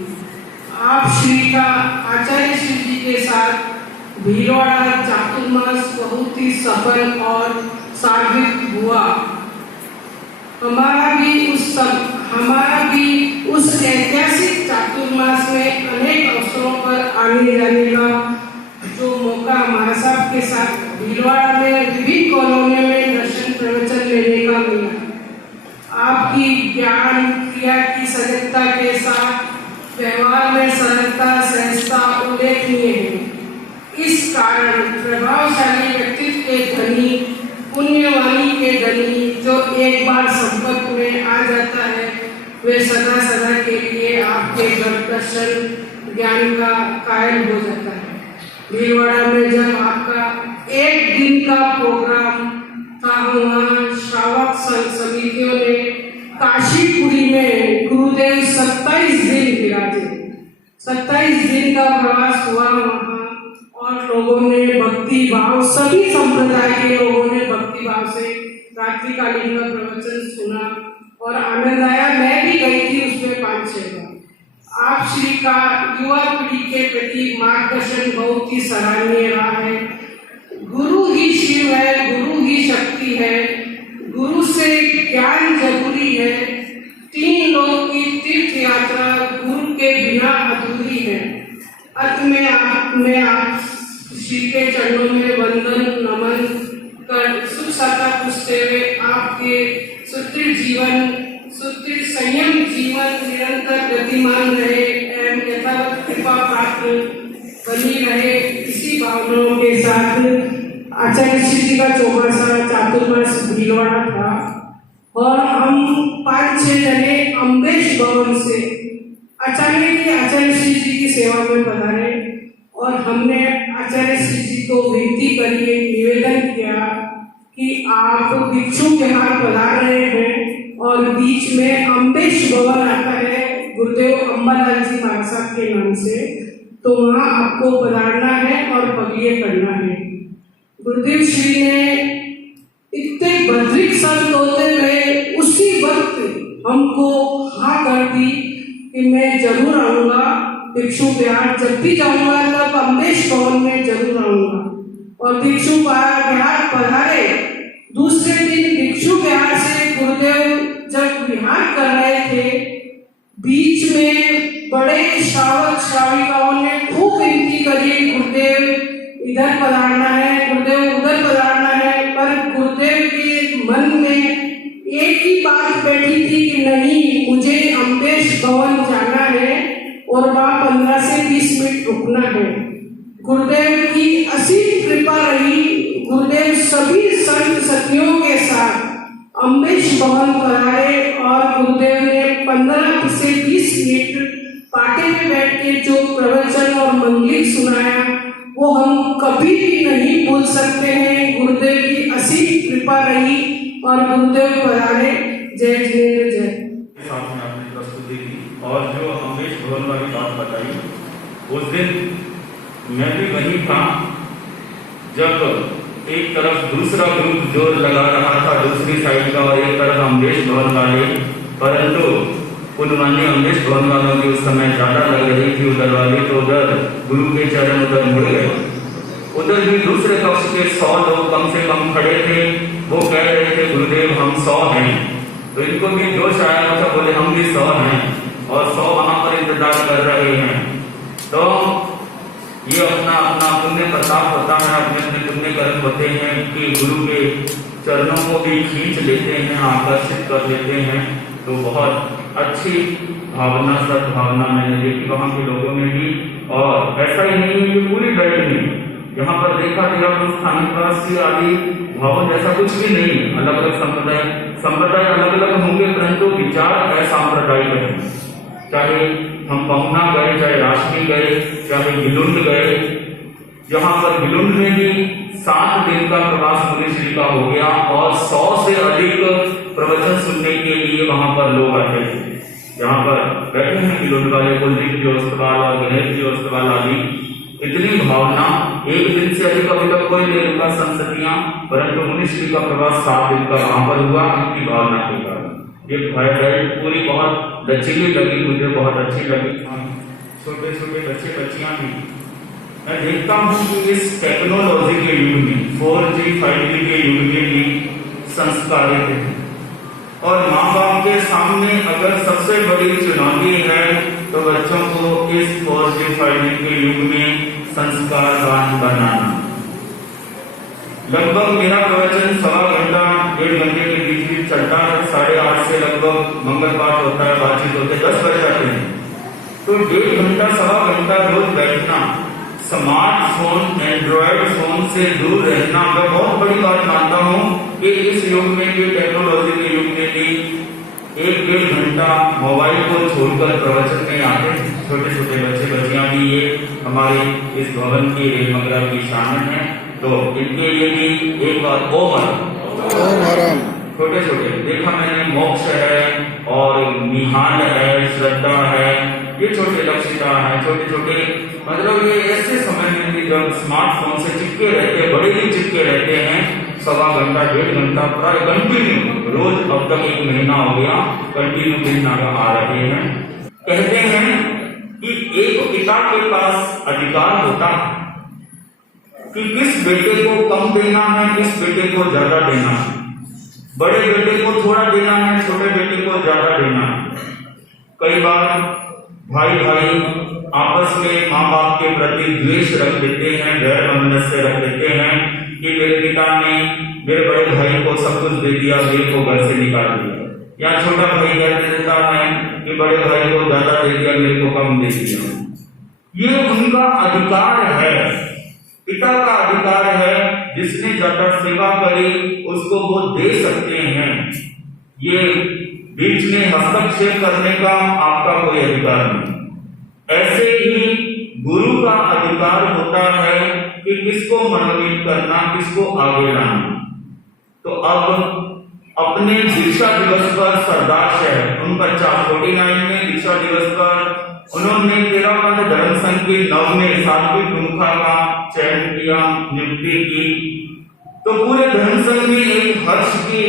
आप श्री का आचार्य श्री जी के साथ भीलवाड़ा चातुर्मास बहुत ही सफल और सार्थक हुआ। हमारा भी उस ऐतिहासिक चातुर्मास में अनेक अवसरों पर आने जाने का जो मौका हमारा साहब के साथ भीलवाड़ा में विभिन्न कॉलोनियों में दर्शन प्रवचन लेने का मिला। आपकी ज्ञान क्रिया की सजगता के साथ व्यवहार में सरलता सहजता उल्लेखनीय है। इस कारण प्रभावशाली व्यक्तित्व के धनी, पुण्यवाणी के धनी जो एक बार संपर्क में आ जाता है वे सदा सदा के लिए आपके दर्शन ज्ञान का कायल हो जाता है। भीलवाड़ा में जब आपका एक दिन का प्रोग्राम था, वहाँ श्रावक संघ समितियों ने काशीपुरी में गुरुदेव 27 दिन विराजे। 27 दिन का प्रवास हुआ वहाँ, और लोगों ने भक्ति भाव, सभी संप्रदाय के लोगों ने भक्ति भाव से रात्रिकालीन का प्रवचन सुना और आनंद आया। मैं भी गई थी उसमें 5-6 बार। आप श्री का युवा पीढ़ी के प्रति मार्गदर्शन बहुत ही सराहनीय रहा है। गुरु ही शिव है, गुरु ही शक्ति है, गुरु से ज्ञान जरूरी है। 3 लोक की तीर्थ यात्रा गुरु के बिना अधूरी है। अंत में आप श्री के चरणों में वंदन नमन कर सुख साता पूछते हुए आपके सुदृढ़ जीवन, सुदृढ़ संयम जीवन निरंतर गतिमान रहे एवं यथावत कृपा पात्र बनी रहे, इसी भावनाओं के साथ आचार्य श्री जी का चौमासा चातुर्मास भीलवाड़ा था और हम 5-6 जने अम्बेश भवन से अचानक ही आचार्य श्री जी की सेवा में पधारे और हमने आचार्य श्री जी को विनती करी, निवेदन किया कि आप भिक्षु विहार पधार रहे हैं और बीच में अम्बेश भवन आता है गुरुदेव अम्बालाल जी महाराज साहब के नाम से, तो वहाँ आपको पधारना है और पगलिए करना है। गुरुदेव श्री ने इतने बद्रिक संत होते हुए उसी वक्त हमको हाँ कर दी कि मैं जरूर आऊंगा, भिक्षु विहार जब भी जाऊंगा तब अम्बेश भवन में जरूर आऊंगा। और भिक्षु विहार पधारे, दूसरे दिन भिक्षु विहार से गुरुदेव जब विहार कर रहे थे, बीच में बड़े श्रावक श्राविकाओं ने खूब विनती करी, गुरुदेव इधर पधारना है, गुरुदेव उधर पधारना है, पर गुरुदेव के मन में एक ही बात बैठी थी कि नहीं, मुझे अम्बेश भवन जाना है और वहाँ 15 से 20 मिनट रुकना है। गुरुदेव की असीम कृपा रही, गुरुदेव सभी संत सखियों के साथ अम्बेश भवन पधारे और गुरुदेव ने 15 से 20 मिनट पाटे में बैठ के जो प्रवचन और मंगलिक सुनाया वो हम कभी भी नहीं भूल सकते हैं। गुरुदेव की असीम कृपा रही और गुरुदेव पधारे। जय जिनेन्द्र जय। सामने आपने प्रस्तुति की और जो अम्बेश भवन वाली बात बताई, उस दिन मैं भी वही था जब एक तरफ दूसरा ग्रुप जोर लगा रहा था दूसरी साइड का और एक तरफ अम्बेश भवन वाले, परंतु पुनमान्य अम्बेश भवन वालों की उस समय ज्यादा लग रही थी उधर वाली, तो उधर गुरु के चरण उधर मुड़ गए। उधर भी दूसरे पक्ष के 100 लोग कम से कम खड़े थे, वो कह रहे थे गुरुदेव हम 100 हैं, तो इनको भी जोश आया था, बोले हम भी 100 हैं और 100 वहां पर इंतजार कर रहे हैं। तो ये अपना अपना पुण्य प्रताप होता है, अपने अपने पुण्य कर्म होते हैं कि गुरु के चरणों को भी खींच लेते हैं, आकर्षित कर लेते हैं। तो बहुत अच्छी भावना सद्भावना मैंने देखी वहाँ के लोगों में भी, और ऐसा ही नहीं है कि पूरी बेल्ट में यहाँ पर देखा गया स्थानीय आदि भवन ऐसा कुछ भी नहीं, अलग अलग संप्रदाय अलग अलग होंगे परंतु विचार असांप्रदायिक है। चाहे हम पहुना गए, चाहे राष्ट्रीय गए, चाहे भिलुंड गए, यहाँ पर भिलुंड में भी 7 दिन का प्रवास मुनि श्री का हो गया और 100 से अधिक प्रवचन सुनने के लिए वहां पर लोग आते थे। यहाँ पर बैठे हैं विनोद वाले कुलदीप जी ओस्तवाल और गणेश जी ओस्तवाल आदि। इतनी भावना, एक दिन से अधिक अभी तक कोई नहीं रुका संसदियां, परंतु मुनिश्री का प्रवास 7 दिन का वहां पर हुआ उनकी भावना के कारण। ये बेल्ट पूरी बहुत लचीली लगी, मुझे बहुत अच्छी लगी। छोटे छोटे बच्चे बच्चियां भी, मैं देखता हूँ कि इस टेक्नोलॉजी के युग में 4G 5G के युग में भी संस्कारित है। और माँ बाप के सामने अगर सबसे बड़ी चुनौती है तो बच्चों को इस 4G 5G के युग में संस्कारवान बनाना। लगभग मेरा प्रवचन 1.25 घंटा 1.5 घंटे के बीच में चलता है। 8:30 से लगभग मंगल पाठ होता है, बातचीत होते हैं, 10 बज जाते हैं। तो 1.5 घंटा 1.25 घंटा रोज बैठना, स्मार्टफोन एंड्रॉयड फोन से दूर रहना मैं बहुत बड़ी बात मानता हूँ कि इस युग में भी, टेक्नोलॉजी के युग में भी 1-1.5 घंटा मोबाइल को छोड़कर प्रवचन में आते हैं। छोटे छोटे बच्चे बच्चियां भी ये हमारे इस भवन की रेलमंगला की शान है। तो इनके लिए भी एक बात ओम छोटे छोटे देखा मैंने, मोक्ष है और निहाल है, श्रद्धा है, ये छोटे लक्षिता है, छोटे छोटे मतलब ये ऐसे समय में भी जब स्मार्टफोन से चिपके रहते हैं, बड़े ही चिपके रहते हैं, 1.25 घंटा 1.5 घंटा प्राय कंटिन्यू रोज, अब तक 1 महीना हो गया कंटिन्यू दिन आ रहे हैं। कहते हैं कि एक पिता के पास अधिकार होता है कि किस बेटे को कम देना है, किस बेटे को ज्यादा देना है, बड़े बेटे को थोड़ा देना है, छोटे बेटे को ज्यादा देना है। कई बार भाई भाई आपस में माँ बाप के प्रति द्वेष रख देते हैं, गैर ममनस्य रख देते हैं कि मेरे पिता ने मेरे बड़े भाई को सब कुछ दे दिया, मेरे को घर से निकाल दिया, या छोटा भाई कह देता है कि बड़े भाई को ज्यादा दे दिया, मेरे को कम दे दिया। ये उनका अधिकार है, पिता का अधिकार है। जिसने ज्यादा सेवा करी उसको वो दे सकते हैं। ये बीच में हस्तक्षेप करने का आपका कोई अधिकार नहीं। ऐसे ही गुरु का अधिकार होता है कि किसको मनोनीत करना, किसको आगे लाना। तो अब अपने दीक्षा दिवस पर सरदार शहर 49 में दीक्षा दिवस पर उन्होंने 13 पद धर्म संघ की 9वें 7वीं प्रमुखा का चयन किया, नियुक्ति की। तो पूरे धर्म संघ में एक हर्ष की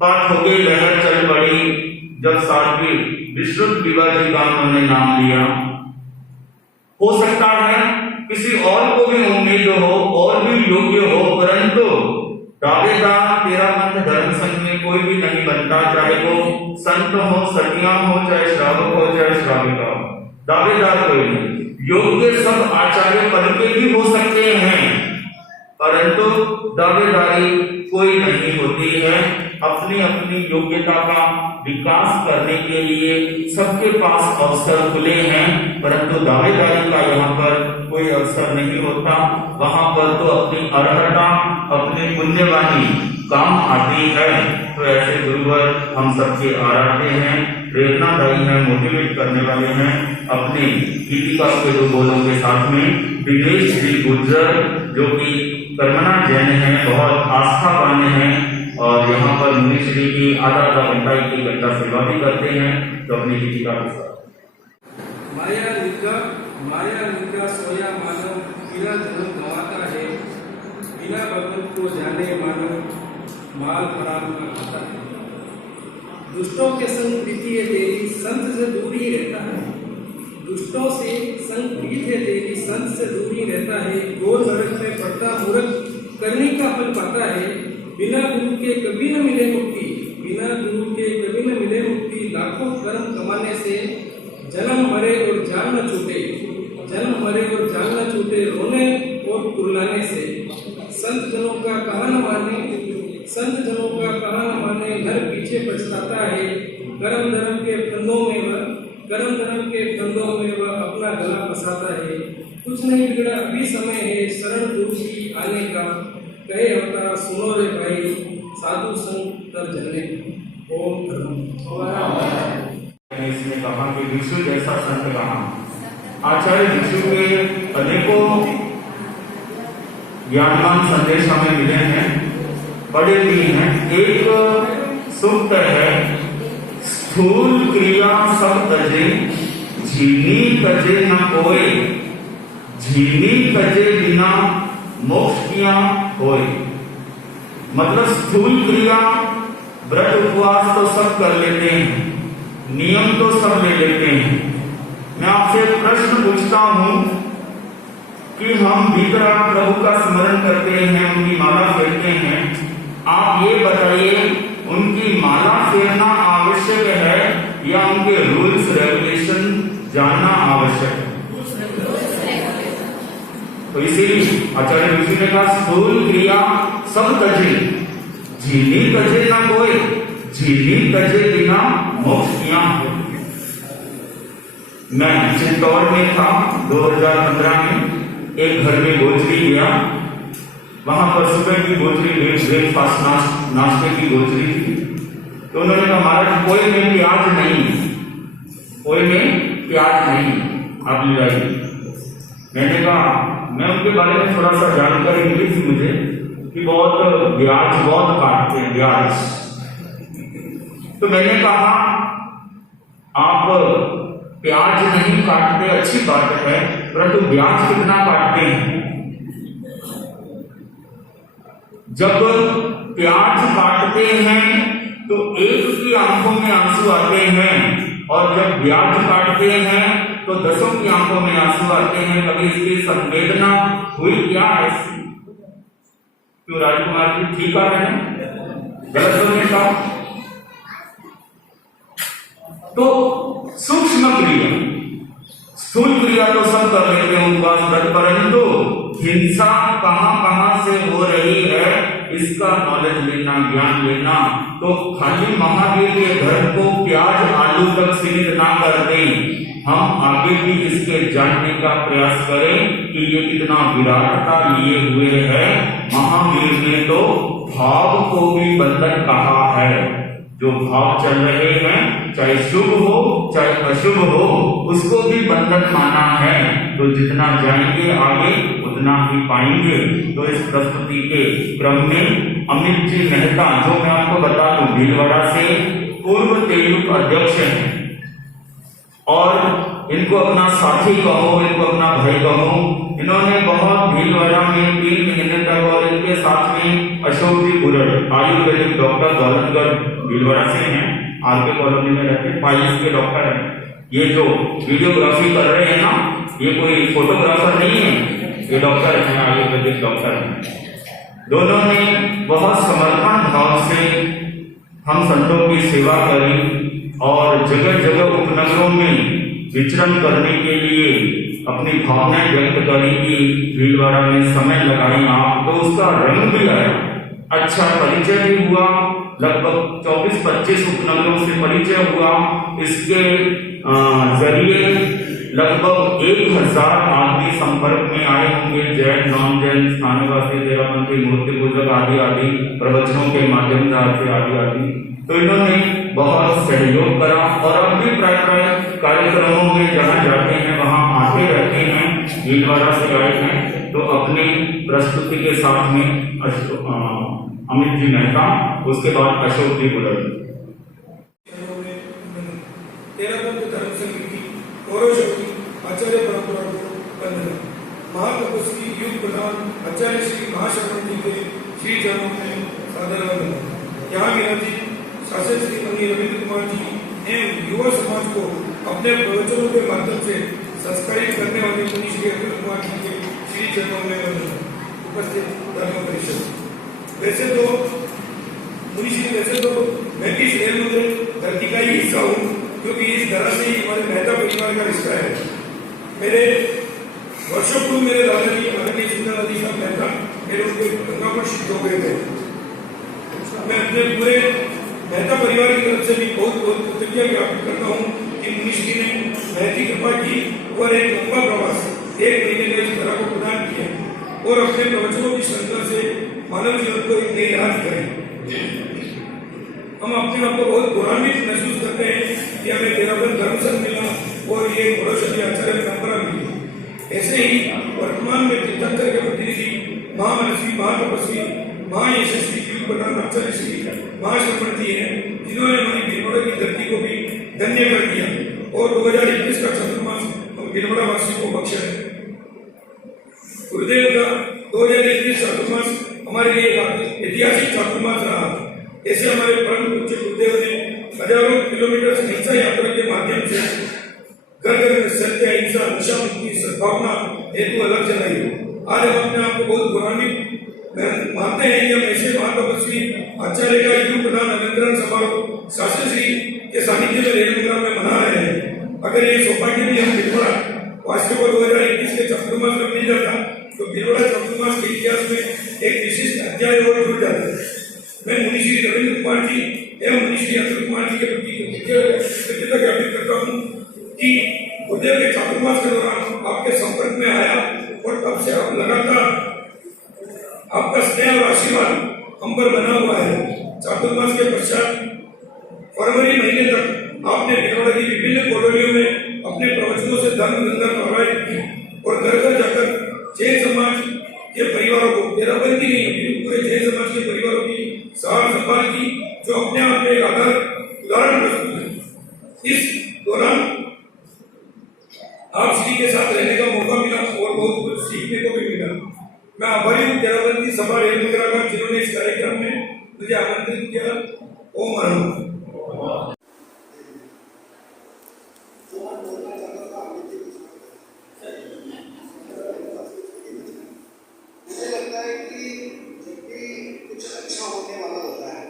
बात हो गई, लहर चल पड़ी जब 7वीं विश्रुत विवाह जी का उन्होंने नाम लिया। हो सकता है किसी और को भी उम्मीद हो और भी योग्य हो, परंतु दावेदार 13 पंथ धर्म संघ में कोई भी नहीं बनता, चाहे वो संत हो, सतिया हो, चाहे श्रावक हो, चाहे श्राविका हो, दावेदार कोई नहीं। योग्य सब आचार्य पद के भी हो सकते हैं, परंतु दावेदारी कोई नहीं होती है। अपनी अपनी योग्यता का विकास करने के लिए सबके पास अवसर खुले हैं, परंतु दावेदारी का यहाँ पर कोई अवसर नहीं होता। वहां पर तो अपनी अर्हता, अपनी पुण्यवानी काम आती है। तो ऐसे गुरुवर हम सबके आराध्य हैं, प्रेरणादायी हैं, मोटिवेट करने वाले हैं। अपने गीतिका के 2 बोलों के साथ में दिनेश जी गुर्जर जो कि कर्मणा जैन है, बहुत आस्थावान हैं और यहाँ पर मुनिश्री की आधा घंटा 1 घंटा सेवा भी करते हैं। तो अपनी गीतिका के साथ माया निद्रा सोया मानव बिना जन्म गंवाता है, बिना भगवत को जाने मानव माल फराम में आता है। दुष्टों के संग प्रीति है तेरी, संत से दूर ही रहता है। दुष्टों से संग प्रीत है तेरी, संत से दूर ही रहता है। घोर नरक में पड़ता मूर्ख करने का फल पाता है। बिना गुरु के कभी न मिले मुक्ति, बिना गुरु के कभी न मिले मुक्ति। लाखों कर्म कमाने से जन्म मरे और जान न छूटे, जन्म मरे और जान न छूटे। रोने और कुर्लाने से संत जनों का कहा न माने, संत जनों का कहा न माने। घर पीछे पछताता है, कर्म धर्म के फंदों में वह, कर्म धर्म के फंदों में वह अपना गला फंसाता है। कुछ नहीं बिगड़ा अभी समय है, शरण गुरु की आने का। कहे अवतारा सुनो रे भाई, साधु संग तब जलने। ओम धर्म। इसने कहा कि विष्णु जैसा संत कहा। आचार्य विष्णु के अनेकों ज्ञानवान संदेश हमें मिले हैं, बड़े भी हैं। एक सूक्त है स्थूल क्रिया सब तजे, झीनी तजे न कोय, झीनी तजे बिना मोक्ष किया होय। मतलब स्थूल क्रिया व्रत उपवास तो सब कर लेते हैं, नियम तो सब ले लेते हैं। मैं आपसे एक प्रश्न पूछता हूं कि हम भीतर प्रभु का स्मरण करते हैं, उनकी माला फेरते हैं, आप ये बताइए उनकी माला फेरना आवश्यक है या उनके रूल्स रेगुलेशन जानना आवश्यक है? तो इसीलिए आचार्य ऋषि ने कहा स्थूल क्रिया सब तजे, झीनी तजे ना कोई, झीनी तजे बिना मोक्ष किया हो। मैं चित्तौड़ में था 2015 में, एक घर में गोचरी गया, वहां पर सुबह की गोचरी, ब्रेकफास्ट नाश्ते की गोचरी थी। तो उन्होंने कहा महाराज कोई में प्याज नहीं, कोई में प्याज नहीं, आप ले आइए। मैंने कहा, मैं उनके बारे में थोड़ा सा जानकारी मिली थी मुझे कि बहुत ब्याज बहुत काटते हैं, ब्याज। तो मैंने कहा आप प्याज नहीं काटते अच्छी बात है, परंतु ब्याज कितना काटते हैं? जब प्याज काटते हैं तो एक की आंखों में आंसू आते हैं, और जब ब्याज काटते हैं तो 10 की आंखों में आंसू आते हैं। कभी इसकी संवेदना हुई क्या ऐसी? क्यों राजकुमार जी ठीक आ रहे हैं? गलत तो नहीं कहा? तो सूक्ष्म क्रिया, स्थूल क्रिया तो सब कर लेते हैं उपवास व्रत, परंतु हिंसा कहां कहां से हो रही है इसका नॉलेज लेना, ज्ञान लेना। तो खाली महावीर के घर को प्याज आलू तक सीमित ना कर दें, हम आगे भी इसके जानने का प्रयास करें कि ये कितना विराटता लिए हुए है। महावीर ने तो भाव को भी बंधन कहा है। जो भाव चल रहे हैं, चाहे शुभ हो चाहे अशुभ हो, उसको भी बंधन माना है। तो जितना जाएंगे आगे उतना ही पाएंगे। तो इस प्रस्तुति के क्रम में अमित जी मेहता, जो मैं आपको बता दूं भीलवाड़ा से पूर्व तेलुगु अध्यक्ष हैं, और इनको अपना साथी कहो, इनको अपना भाई कहो। इन्होंने बहुत भीलवाड़ा में 3 महीने तक, और इनके साथ में अशोक जी गुरड़, आयुर्वेदिक डॉक्टर, दौलतगढ़ भीलवाड़ा से हैं, आरके कॉलोनी में रहते, पाइल्स के डॉक्टर हैं। ये जो वीडियोग्राफी कर रहे हैं ना, ये कोई फोटोग्राफर नहीं है, ये डॉक्टर हैं, आयुर्वेदिक डॉक्टर हैं। दोनों ने बहुत समर्पण भाव से हम संतों की सेवा करी, और जगह जगह उपनगरों में विचरण करने के लिए अपनी भावनाएं व्यक्त करी कि भीलवाड़ा में समय लगाई आप, तो उसका रंग भी आया, अच्छा परिचय भी हुआ। लगभग 24-25 उपनगरों से परिचय हुआ। इसके जरिए लगभग 1000 आदमी संपर्क में आए होंगे, जैन, नॉन जैन, स्थानीयवासी, डेराबंदी, मूर्ति पूजक आदि आदि, प्रवचनों के माध्यम से आदि आदि। तो इन्होंने बहुत सहयोग करा, और अब भी प्राय कार्यक्रमों में जहाँ जाते हैं वहाँ आते रहते हैं। भीलवाड़ा से आए हैं, तो अपनी प्रस्तुति के साथ में अमित जी मेहता, उसके बाद अशोक जी गुरड़। तेराबंद धर्म संघ की गौरव शक्ति आचार्य परंपरा को वंदना। महाप्रभु श्री युग प्रधान आचार्य श्री महाशरण जी के श्री चरणों में सादर वंदना। यहाँ विराजित शासक श्री मनी रविंद्र कुमार जी एवं युवा समाज को अपने प्रवचनों के माध्यम से संस्कारित करने वाले मुनि श्री अतुल कुमार जी के श्री चरणों में वंदना। उपस्थित धर्म परिषद, वैसे तो मुनि श्री, वैसे तो मैं भी शहर में धरती का ही हिस्सा हूँ, क्योंकि इस तरह से ही हमारे मेहता परिवार का रिश्ता है। मेरे वर्षों पूर्व मेरे दादाजी आदरणीय सुंदर आदि साहब मेहता मेरे उनके गंगा पर शिफ्ट हो गए थे। मैं अपने पूरे मेहता परिवार की तरफ से भी बहुत बहुत कृतज्ञता ज्ञापित करता हूँ कि मुनि श्री ने महती कृपा की और एक लंबा प्रवास 1 महीने में इस तरह को प्रदान किया, और अपने प्रवचनों की श्रृंखला से मानव जीवन को एक नई राह दिखाई। हम अपने आप को बहुत गौरवान्वित महसूस करते हैं कि हमें तेराबंद धर्म संघ मिला और ये गौरवशाली आचार्य परंपरा मिली। ऐसे ही वर्तमान में तीर्थंकर के प्रतिनिधि महामनस्वी, महातपस्वी, महायशस्वी युग प्रधान आचार्य श्री महाश्रवण जी हैं, जिन्होंने हमारी भीलवाड़ा की धरती को भी धन्य कर दिया और 2021 का चतुर्मास हम भीलवाड़ा वासियों को बख्शा है। गुरुदेव का 2021 चतुर्मास हमारे लिए एक ऐतिहासिक चतुर्मास रहा। ऐसे हमारे परम पूज्य गुरुदेव ने हजारों किलोमीटर हिंसा यात्रा के माध्यम से घर घर में सत्य, अहिंसा, नशा मुक्ति, सद्भावना हेतु अलग चलाई। आज हम अपने आप को बहुत गौरवान्वित मानते हैं कि हम ऐसे महातपस्वी आचार्य का युग प्रदान अलंकरण समारोह शास्त्री श्री के सानिध्य में रेणुग्राम में मना रहे हैं। अगर ये सौभाग्य भी हम भीलवाड़ा वासियों को 2021 के चतुर्मास में मिल जाता तो भीलवाड़ा चतुर्मास के इतिहास में एक विशिष्ट अध्याय और जुड़ जाता। मैं मुनि श्री रविंद्र कुमार जी एवं मुनि श्री अतुल कुमार जी के प्रति कृतज्ञता ज्ञापित करता हूँ कि गुरुदेव के चतुर्मास के दौरान आपके संपर्क में आया और तब से आप लगातार आपका स्नेह और आशीर्वाद हम पर बना हुआ है। चातुर्मास के पश्चात फरवरी महीने तक आपने भीलवाड़ा की विभिन्न कॉलोनियों में अपने प्रवचनों से धर्म गंगा प्रवाहित की और घर घर जाकर जैन समाज के परिवारों को तेराबंदी नहीं होती, पूरे जैन समाज के परिवारों की सार संभाल की, जो अपने आप में एक उदाहरण प्रस्तुत है। इस दौरान आप श्री के साथ रहने का मौका मिला और बहुत कुछ सीखने को भी मिला। मैं आभारी हूँ तेराबंदी सभा रेणुग्रा का, जिन्होंने इस कार्यक्रम में मुझे आमंत्रित किया। ओम हर मुझे लगता है कि जब भी कुछ अच्छा होने वाला होता है,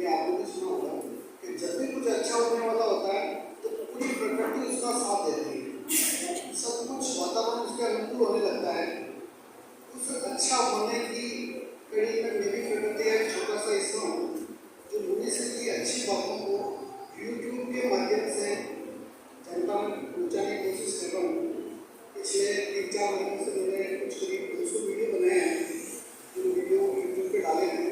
ये आपने भी सुना होगा कि जब भी कुछ अच्छा होने वाला होता है तो पूरी प्रकृति उसका साथ देती है, सब कुछ वातावरण उसके अनुकूल होने लगता है। उस अच्छा होने की कड़ी में मेरी प्रकृति एक छोटा सा हिस्सा हूँ जो मुनि से की अच्छी बातों को यूट्यूब के माध्यम से जनता में पहुँचाने की कोशिश कर रहा हूँ। पिछले 3-4 महीनों से मैंने कुछ करीब 200 वीडियो बनाए हैं, जो वीडियो यूट्यूब पे डाले हैं,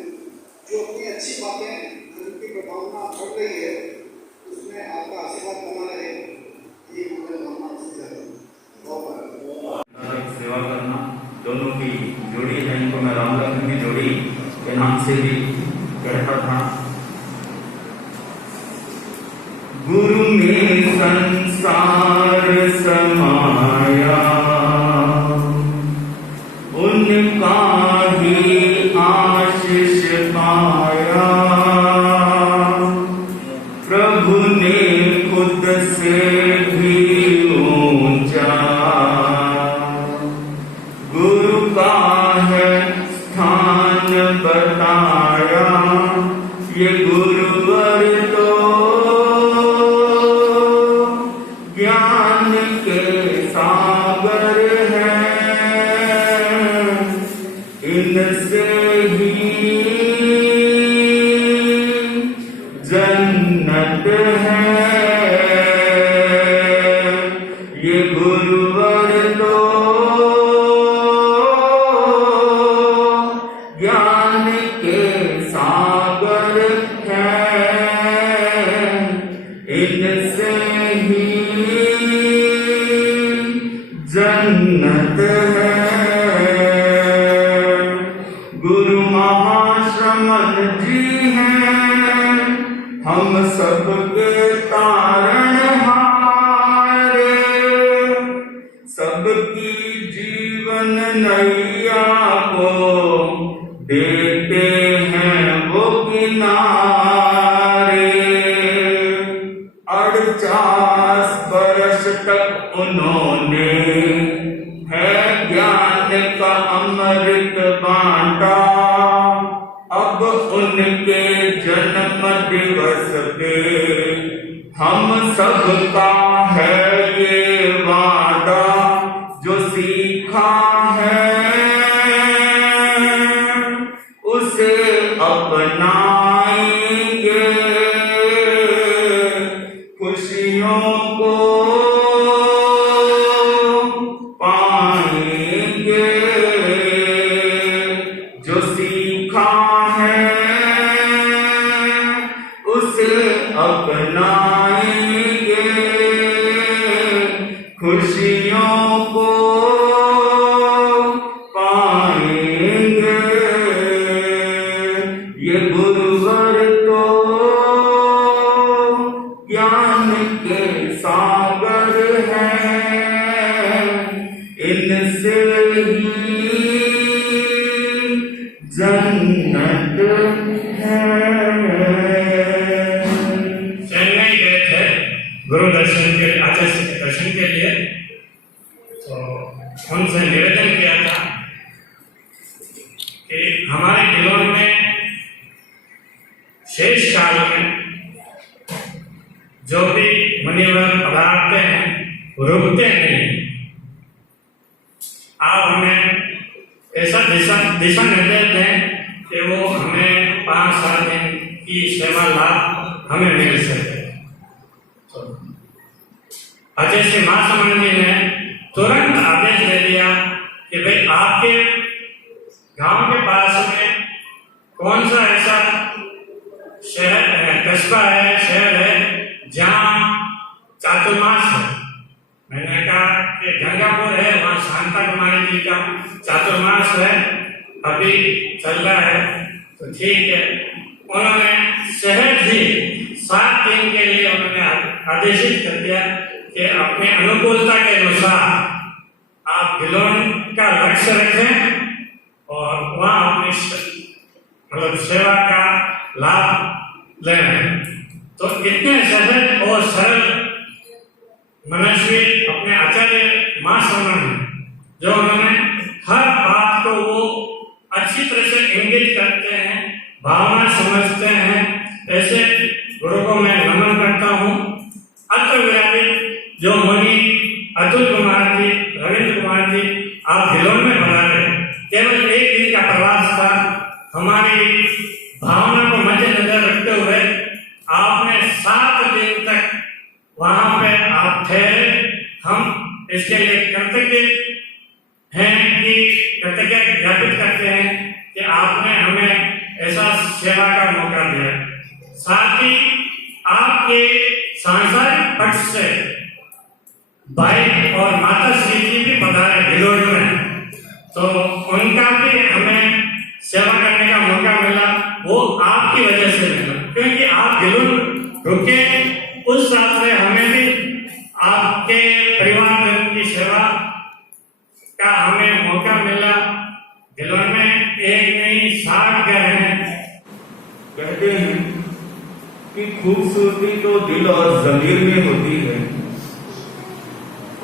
जो अपनी अच्छी बातें धर्म की प्रभावना बढ़ रही है, उसमें आपका आशीर्वाद बना रहे, ये मुझे मानना चाहता हूँ। सेवा करना दोनों की जोड़ी है, इनको मैं राम लखन की जोड़ी के नाम से भी कहता था। गुरु में संसार समाया, उनका ही आशीष पाया, प्रभु ने खुद से भी ऊंचा गुरु का है स्थान बताया। ये गुरुवर तो ज्ञान के सागर हैं, इनसे ही जन्नत है। ये गुरुवर तो ज्ञान के सागर हैं, इनसे ही जन्नत है। गुरु महाश्रमण जी हैं, हम सबके तारणहारे, सबकी जीवन नैया को देते हैं वो किनारे। 48 वर्ष तक उन्होंने है ज्ञान का अमृत बांटा। अब उनके जन्म दिवस पे हम सबका है ये वादा, जो सीखा है उसे अपनाएंगे, खुशियों को पाएंगे। जो सीखा है उसे अपनाएंगे, खुशियों को पाएंगे। ये गुरु कि हमारे दिलों में शेष काल में जो भी मुनिवर पधारते हैं रुकते नहीं। आप हमें ऐसा दिशा निर्देश दें कि वो हमें 5-7 दिन की सेवा लाभ हमें मिल सके। तो अजय श्री महासमंद जी ने तुरंत आदेश दे दिया कि भाई आपके गांव के पास में कौन सा ऐसा शहर है, कस्बा है, शहर है जहाँ चातुर्मास है। मैंने कहा कि गंगापुर है, वहाँ शांता कुमारी जी का चातुर्मास है, अभी चल रहा है। तो ठीक है, उन्होंने सहज ही 7 दिन के लिए उन्होंने आदेशित कर दिया कि अपने अनुकूलता के अनुसार आप भिलोन का लक्ष्य रखें और वहाँ अपनी मतलब सेवा का लाभ लें। तो इतने सहज और सरल मनस्वी अपने आचार्य महासमंद हैं, जो उन्होंने हर बात को वो अच्छी तरह से इंगित करते हैं, भावना समझते हैं। ऐसे गुरु को मैं नमन करता हूँ। अत्र विराजित जो मुनि अतुल कुमार जी, रविंद्र कुमार जी, आप भिलोन में पधारे। केवल 1 दिन का प्रवास था। हमारी भावना को मद्देनजर रखते हुए आपने 7 दिन तक वहां पे आप ठहरे। हम इसके लिए कृतज्ञ हैं कि कृतज्ञता ज्ञापित करते हैं कि आपने हमें ऐसा सेवा का मौका दिया। साथ ही आपके सांसारिक पक्ष से भाई और माता श्री जी भी पधारे भिलोन में, तो उनका भी हमें सेवा करने का मौका मिला। वो आपकी वजह से मिला, क्योंकि आप भिलोन रुके उस रात में हमें भी आपके परिवारजन की सेवा का हमें मौका मिला। भिलोन में 1 नहीं 60 घर हैं। कहते हैं कि खूबसूरती तो दिल और जमीर में होती है,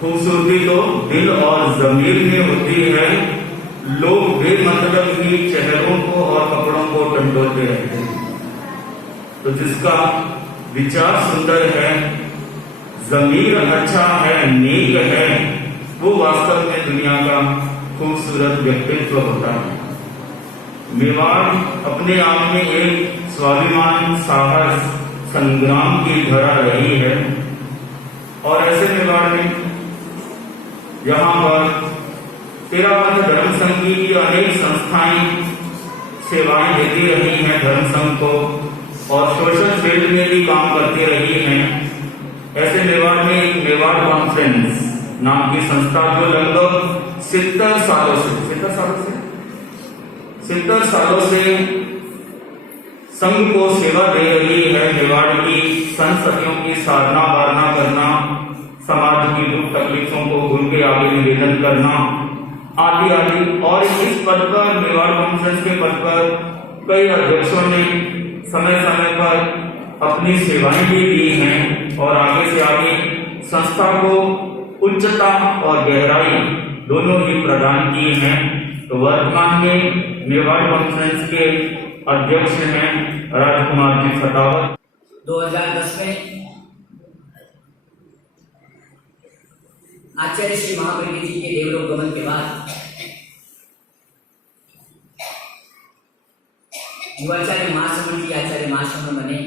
खूबसूरती तो दिल और जमीर में होती है। लोग बेमतलब ही चेहरों को और कपड़ों को टंटोलते रहते हैं। तो जिसका विचार सुंदर है, जमीर अच्छा है, नेक है, वो वास्तव में दुनिया का खूबसूरत व्यक्तित्व होता है। मेवाड़ अपने आप में एक स्वाभिमान, साहस, संग्राम की धरा रही है। और ऐसे मेवाड़ में यहाँ पर तेरापंथ धर्म संघ की अनेक संस्थाएं सेवाएं देती रही हैं धर्म संघ को, और सोशल फील्ड में भी काम करती रही हैं। ऐसे मेवाड़ में एक मेवाड़ कॉन्फ्रेंस नाम की संस्था जो लगभग 70 सालों से संघ को सेवा दे रही है। मेवाड़ की संस्कृतियों की साधना वारणा करना, समाज की दुख तकलीफों को गुरु के आगे निवेदन करना आदि आदि। और इस पद पर, मेवाड़ कॉन्फ्रेंस के पद पर कई अध्यक्षों ने समय समय पर अपनी सेवाएं भी दी हैं और आगे से आगे संस्था को उच्चता और गहराई दोनों ही प्रदान की हैं। तो वर्तमान में मेवाड़ कॉन्फ्रेंस के अध्यक्ष हैं राजकुमार जी फटावत। 2010 में आचार्य श्री महाप्रज्ञ जी के देवलोक गमन के बाद युवाचार्य महासमंद जी आचार्य महासमंद बने,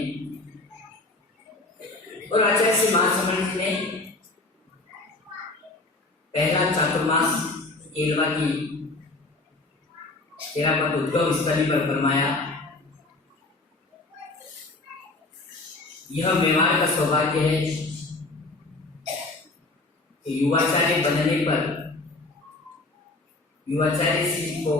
और आचार्य श्री महासमंद जी ने पहला चातुर्मास केलवा की तेरापंथ उद्गम स्थली पर फरमाया। यह मेवाड़ का सौभाग्य है कि युवाचार्य बनने पर युवाचार्य श्री को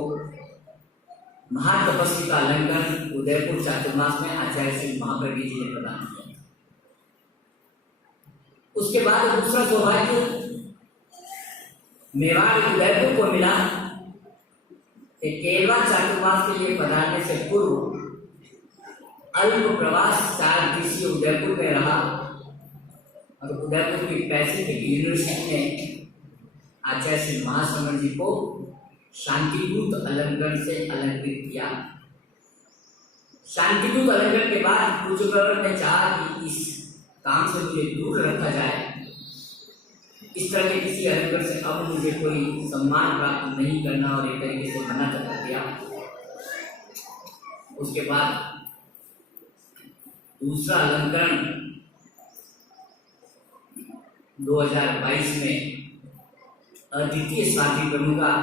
महातपस्वी का अलंकरण उदयपुर चातुर्मास में आचार्य श्री महाप्रज्ञ जी ने प्रदान किया। उसके बाद दूसरा सौभाग्य मेवाड़ उदयपुर को मिला कि केलवा चातुर्मास के लिए पधारने से पूर्व अल्प प्रवास 4 दिवसीय उदयपुर में रहा, और उदयपुर की पैसिफिक यूनिवर्सिटी ने आचार्य श्री महासमंद जी को शांतिपूत अलंकरण से अलंकृत किया। शांतिपूत अलंकरण के बाद पूज्य प्रवर ने चाहा कि इस काम से मुझे दूर रखा जाए, इस तरह के किसी अलंकरण से अब मुझे कोई सम्मान प्राप्त नहीं करना, और एक तरीके से मना कर दिया। उसके बाद दूसरा अलंकरण 2022 में अद्वितीय स्वाति प्रमुखा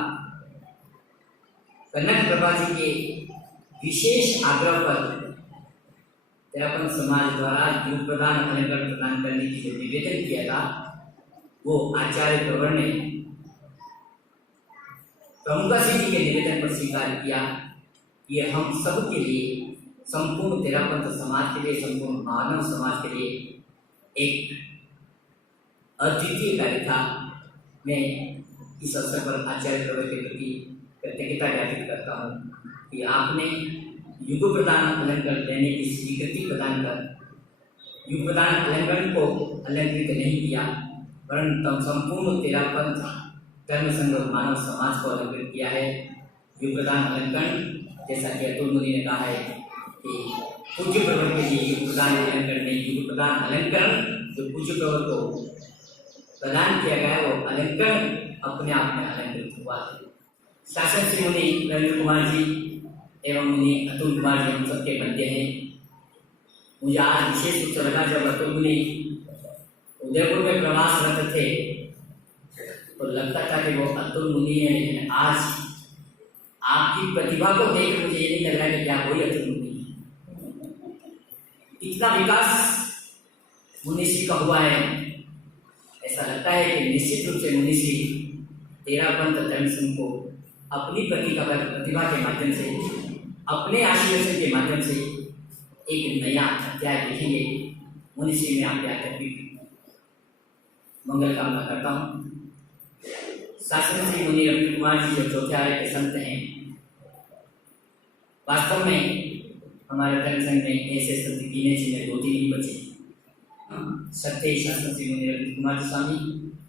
कनक प्रभा जी के विशेष आग्रह पर तेरापंथ समाज द्वारा युग प्रदान अलंकरण प्रदान करने की जो निवेदन किया था, वो आचार्य प्रवर ने प्रमुखा सिंह जी के निवेदन पर स्वीकार किया। ये हम सब के लिए, संपूर्ण तेरापंथ समाज के लिए, संपूर्ण मानव समाज के लिए एक अद्वितीय कार्य था। मैं इस अवसर पर आचार्य प्रवर के प्रति कृतज्ञता ज्ञापित करता हूँ कि आपने युग प्रदान अलंकरण देने की स्वीकृति प्रदान कर युग प्रदान अलंकरण को अलंकृत नहीं किया, परंतु संपूर्ण तेरापंथ धर्म संघ मानव समाज को अलंकृत किया है। युग प्रदान अलंकरण, जैसा कि अतुल मुनि ने कहा है कि पूज्य प्रवर के लिए युग प्रदान अलंकरण नहीं, युग प्रदान अलंकरण जो पूज्य प्रवर को प्रदान किया गया है, वो अलंकरण अपने आप में अलंकृत हुआ है। शासन श्री मुनि रविंद्र कुमार जी एवं मुनि अतुल कुमार जी हम सबके मध्य हैं। मुझे आज विशेष रूप से लगा, जब अतुल मुनि उदयपुर में प्रवासरत थे तो लगता था कि वो अतुल मुनि है, लेकिन आज आपकी प्रतिभा को देख मुझे ये नहीं लग रहा कि क्या कोई अतुल मुनि है। इतना विकास मुनिश्री का हुआ है, ऐसा लगता है कि निश्चित रूप से मुनिश्री तेरापंथ धर्म संघ को अपनी प्रतिभा के माध्यम से, अपने आशीर्वाद के माध्यम से एक नया अध्याय लिखेंगे। मुनिश्री में आपके आध्यात्मिक मंगल कामना करता हूँ। शासन श्री मुनि रविंद्र कुमार जी जो चौथे आर्य के संत हैं, वास्तव में हमारे धर्म संघ में ऐसे संत गिने चुने 2-3 ही बचे। सत्य शासन श्री मुनि रविंद्र कुमार जी स्वामी,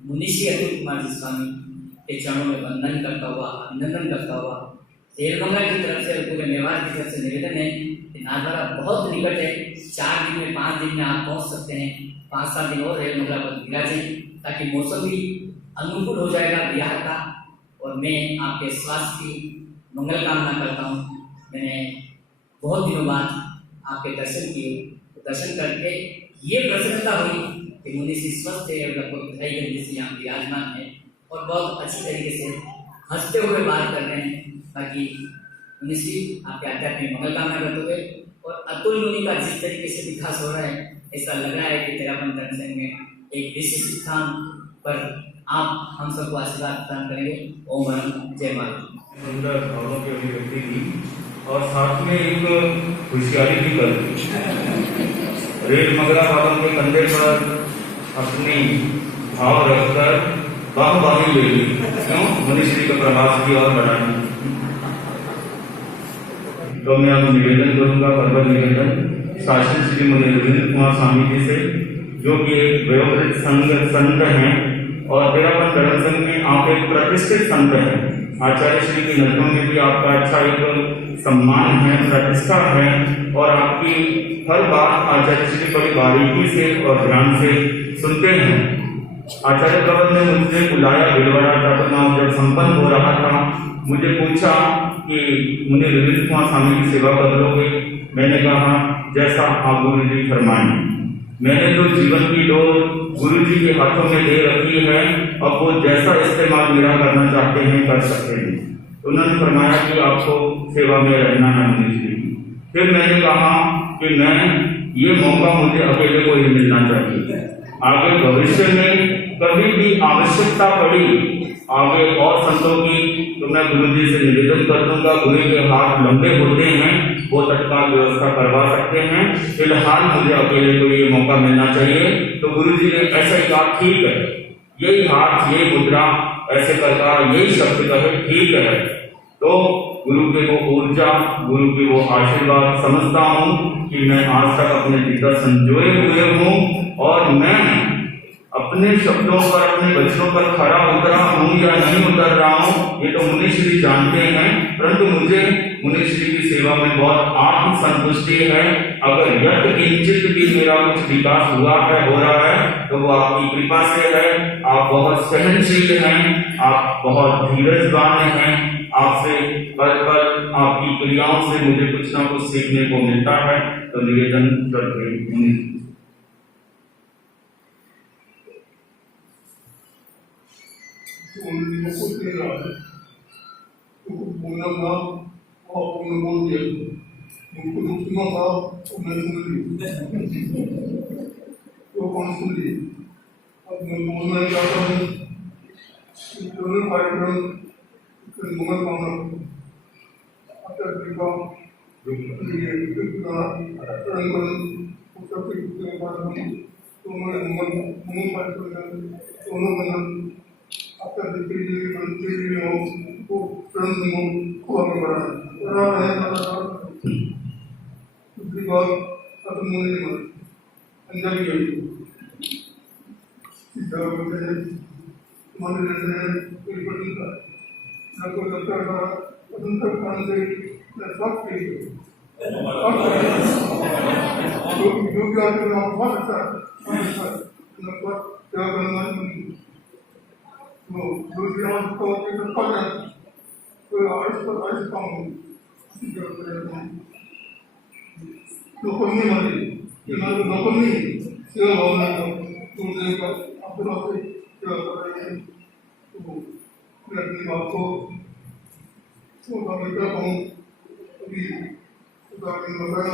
मुनिश्री अतुल कुमार जी स्वामी के चरणों में वंदन करता हुआ, अभिनंदन करता हुआ, शेरमंगल की तरफ से और पूरे मेवाड़ की तरफ से निवेदन है कि नाथद्वारा बहुत निकट है, 4 दिन में 5 दिन में आप पहुंच सकते हैं। 5-7 दिन और रेल मंगला पर विराजें, ताकि मौसम भी अनुकूल हो जाएगा बिहार का। और मैं आपके स्वास्थ्य की मंगल कामना करता हूँ। मैंने बहुत दिनों बाद आपके दर्शन किए, तो दर्शन करके ये प्रसन्नता हुई कि मुनिश्री स्वस्थ है, लगभग 2.5 घंटे से यहाँ विराजमान है और बहुत अच्छी तरीके से हंसते हुए बात कर रहे हैं, ताकि मुनिश्री आपके आध्यात्मिक मंगल कामना करते हुए। और अतुल मुनि का जिस तरीके से विकास हो रहा है, ऐसा लग रहा है कि तेरापंथ धर्म संघ में एक विशिष्ट स्थान पर आप हम सबको आशीर्वाद प्रदान करेंगे। ओम नमः जय माता। सुंदर भावों की अभिव्यक्ति की और साथ में एक होशियारी भी कर दी। रेल मगरा बाबा के कंधे पर अपनी भाव रखकर वाहवाही ले ली, क्यों? मुनिश्री का प्रवास की और बढ़ाने। तो मैं अब निवेदन करूंगा, पर्वत निवेदन शासन श्री मुनि रविंद्र कुमार स्वामी जी से, जो कि एक वयोवृद्ध संत हैं और तेरापंथ धर्म संघ में आप एक प्रतिष्ठित संत हैं। आचार्य श्री की नजरों में भी आपका अच्छा एक सम्मान है, प्रतिष्ठा है, और आपकी हर बात आचार्य श्री बड़ी बारीकी से और ध्यान से सुनते हैं। आचार्य प्रवर ने मुझे बुलाया, भिलवाड़ा चातुर्मास जब संपन्न हो रहा था, मुझे पूछा कि मुनि रविंद्र कुमार स्वामी की सेवा कर लोगे? मैंने कहा जैसा आप गुरु जी फरमाएं। मैंने तो जीवन की डोर गुरु जी के हाथों में दे रखी है, अब वो जैसा इस्तेमाल मेरा करना चाहते हैं कर सकते हैं। उन्होंने फरमाया कि आपको सेवा में रहना है मुनि जी। फिर मैंने कहा कि मैं ये मौका मुझे अकेले को ही मिलना चाहिए। आगे भविष्य में कभी भी आवश्यकता पड़ी आगे और संतों की, तो मैं गुरु जी से निवेदन कर दूंगा। गुरु के हाथ लंबे होते हैं, वो तत्काल व्यवस्था करवा सकते हैं। फिलहाल मुझे अकेले को ये मौका मिलना चाहिए। तो गुरु जी ने ऐसा ही कहा, ठीक है, यही हाथ, ये मुद्रा, ऐसे प्रकार, यही शब्द कहे, ठीक है। तो गुरु के वो ऊर्जा, गुरु के वो आशीर्वाद समझता हूँ कि मैं आज तक अपने भीतर संजोए हुए हूँ और मैं अपने शब्दों पर, अपने वचनों पर खरा उतरा हूँ या नहीं उतर रहा हूँ, ये तो मुनिश्री जानते हैं। परंतु मुझे मुनिश्री की सेवा में बहुत आत्म संतुष्टि है। अगर यत किंचित भी मेरा कुछ विकास हुआ है, हो रहा है, तो वो आपकी कृपा से है। आप बहुत सहनशील हैं, आप बहुत धीरजवान हैं। आपसे पल पल आपकी क्रियाओं से मुझे कुछ ना कुछ सीखने को मिलता है। तो निवेदन करते हैं। उनको कुछ नहीं रहा है, तो बोलना था और उन्होंने बोल दिया, उनको जो सुना था वो मैं सुन ली, तो कौन सुन ली। अब मैं बोलना चाहता हूँ कि दोनों कार्यक्रम मंगल कामना अत्यधिक आपका जितनी मंत्री हो वो तुरंत को आगे बढ़ाए दूसरी बात खत्म होने के बाद अंजामी गई बोलते हैं हमारे रहते हैं कोई बड़ी का न कोई दफ्तर का स्वतंत्र काम से न सब के जो भी आते हैं बहुत अच्छा न क्या करना दूसरी बात तो कोई आयुष काम नौकरी मानी नौकरी सेवा भावना दूसरे का अपना से सेवा कर रहे हैं। तो मैं अपनी बात को बेटा कहूँ अभी बताया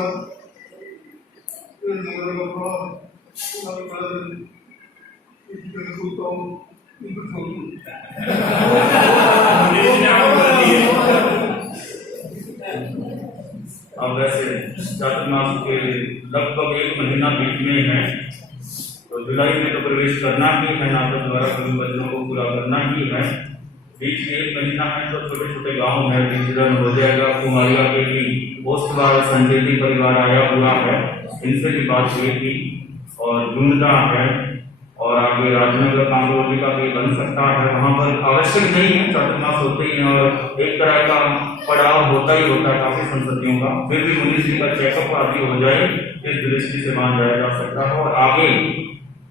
सोचता हूँ अब वैसे चातुर्मास के लगभग 1 महीना बीतने हैं, तो जुलाई में तो प्रवेश करना ही है, नाटक द्वारा सभी बच्चों को पूरा करना ही है। बीच में 1 महीना है तो छोटे छोटे गाँव में डिजिटल हो जाएगा। कुमारिया के भी पोस्ट बार संजेती परिवार आया हुआ है, इनसे भी बात हुई थी और ढूंढता है। और आगे राजनगर कांगोली का भी बन सकता है, वहाँ पर आवश्यक नहीं है, चातुर्मास होते ही हैं और एक तरह का पड़ाव होता ही होता है काफी संस्कृतियों का। फिर भी मुनिश्री का चेकअप आदि हो जाए, इस दृष्टि से मान जाया जा सकता है। और आगे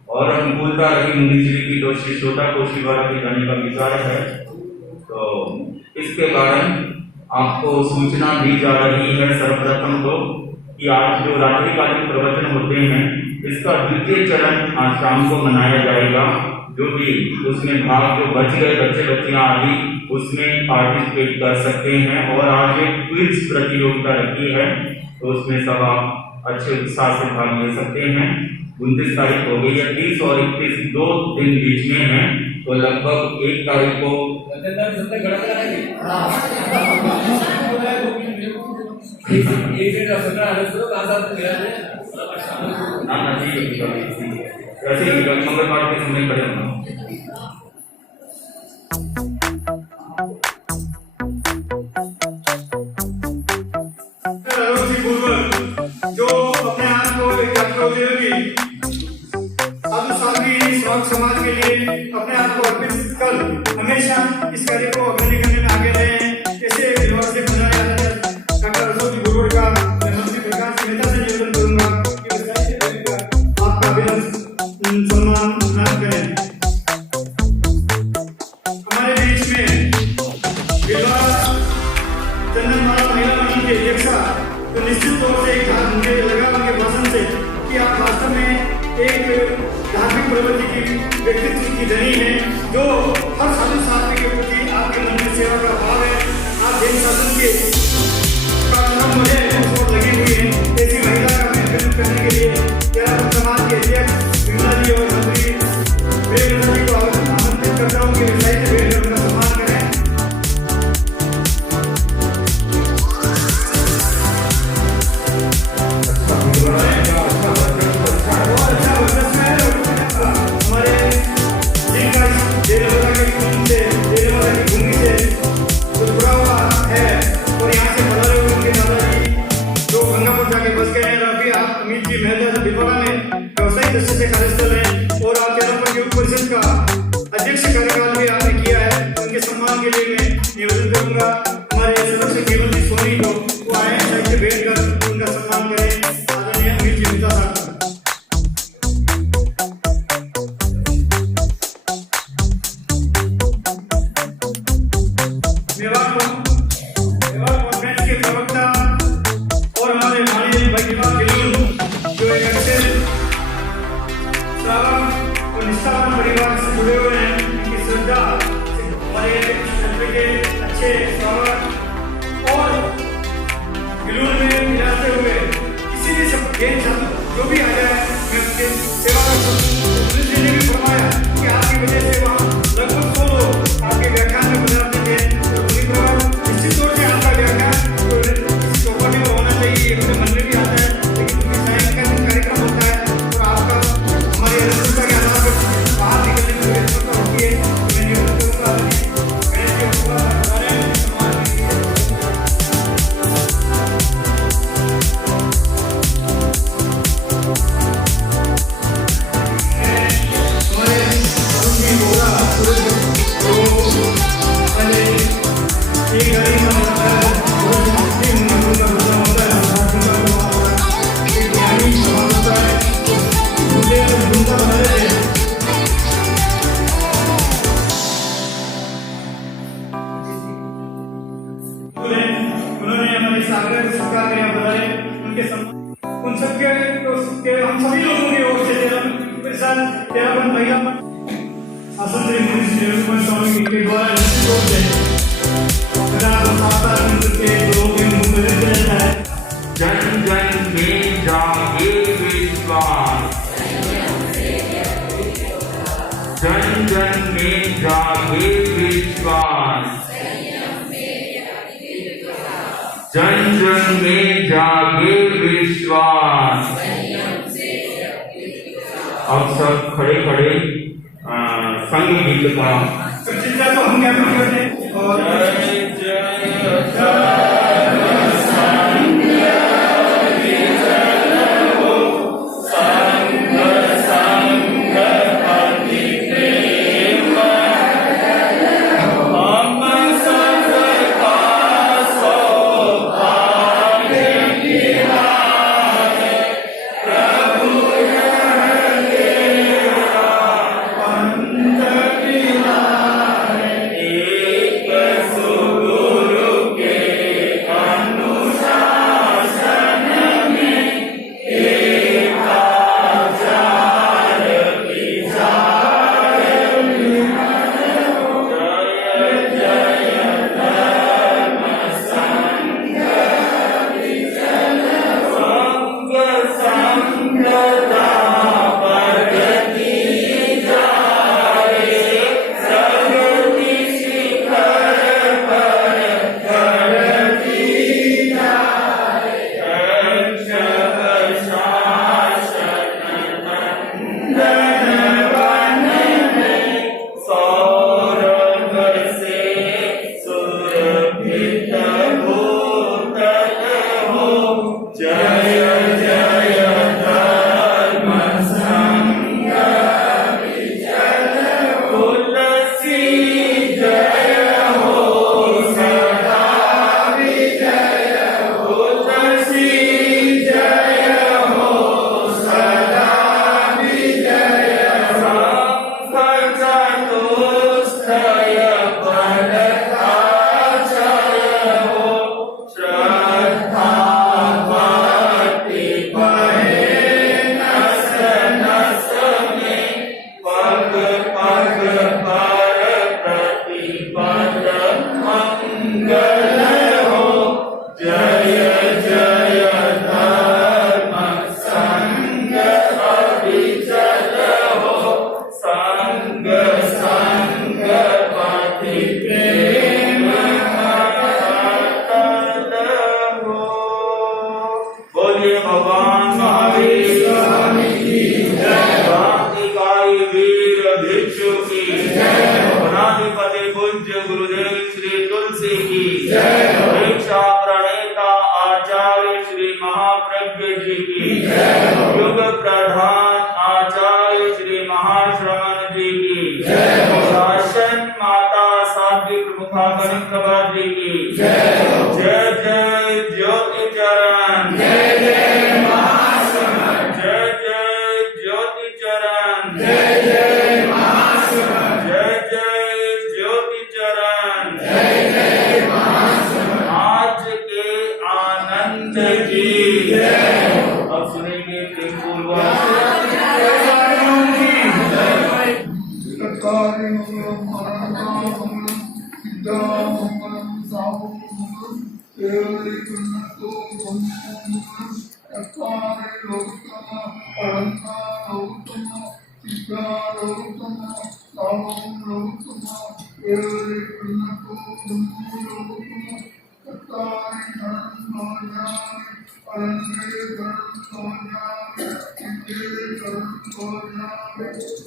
और अनुकूलता रही मुनिश्री की तो शिष्योता को शिवारा के जाने का विचार है। तो इसके कारण आपको सूचना दी जा रही है सर्वप्रथम तो कि आज जो रात्रिकालीन प्रवचन होते हैं, इसका द्वितीय चरण आज शाम को मनाया जाएगा। जो भी उसमें भाग जो बच गए बच्चे बच्चियां आदि उसमें पार्टिसिपेट कर सकते हैं। और आज एक क्विज प्रतियोगिता रखी है, तो उसमें सब आप अच्छे उत्साह से भाग ले सकते हैं। 29 तारीख हो गई है, 30 और 31 2 दिन बीच में है, तो लगभग 1 तारीख को ऐसे ही मंगलवार के समय खड़े होना। जो अपने आप को समाज के लिए अपने आप को अर्पित कर हमेशा इस कार्य को अग्रणी करने में आगे रहे हैं। जैसे डॉक्टर अशोक गुरुवर का मैं मंत्री प्रकाश की नेता से निवेदन करूंगा कि आपका अभिनंदन सम्मान प्रदान करें। हमारे बीच में चंदनमाला महिला मंडल की अध्यक्षा, तो निश्चित तौर से मुझे लगा उनके भाषण से कि आप वास्तव में एक धार्मिक प्रवृत्ति की व्यक्तित्व की धनी है, जो हर साधु साधु के प्रति आपके मन में सेवा का भाव है। आप जैन शासन के मुझे लगी हुई है। ऐसी महिला का मैं अभिनंदन करने के लिए तेरा समाज के अध्यक्ष विमला जी और मंत्री प्रेमलता जी को आमंत्रित करता हूँ कि विषय से भेंट उनका सम्मान करें। भूमि से जुड़ा हुआ है और यहाँ से प्रवक्ता और हमारे भाई भाईवा गिलू जो एक अच्छे श्रावक और निष्ठावान परिवार से जुड़े हुए हैं, इनकी श्रद्धा हमारे क्षेत्र के अच्छे श्रावक और गिलू में मिलाते हुए किसी भी सब जो भी आ जाए मैं उसके सेवा पुलिस ने भी फरमाया कि आपकी वजह से वहाँ लगभग 100 लोग आपके व्याख्यान में बदलाते थे, तो पूरी तरह निश्चित तौर से आपका व्याख्यान तो इस चौपाटी में होना चाहिए, अपने मन में भी आता है, लेकिन क्योंकि साइंस का कार्यक्रम होता है और आपका हमारी अनुकूलता के आधार पर बाहर निकलने की व्यवस्था होती है, मैं नियुक्त करूँगा गणेश जी उन्होंने हमारे सागर को स्वीकार किया, बुलाए उनके उन सबके हम सभी लोगों की ओर से मेरे साथ तेरावन महिला शासन स्वामी के द्वारा निश्चित रूप से जन जन में जागे विश्वास, जन जन में जागे विश्वास, जन जन में जागे विश्वास। अब सब खड़े खड़े संग गीत का चिंता तो हम क्या करते हैं और की जय। अब सुनेंगे प्रेम पूर्वक Thank you.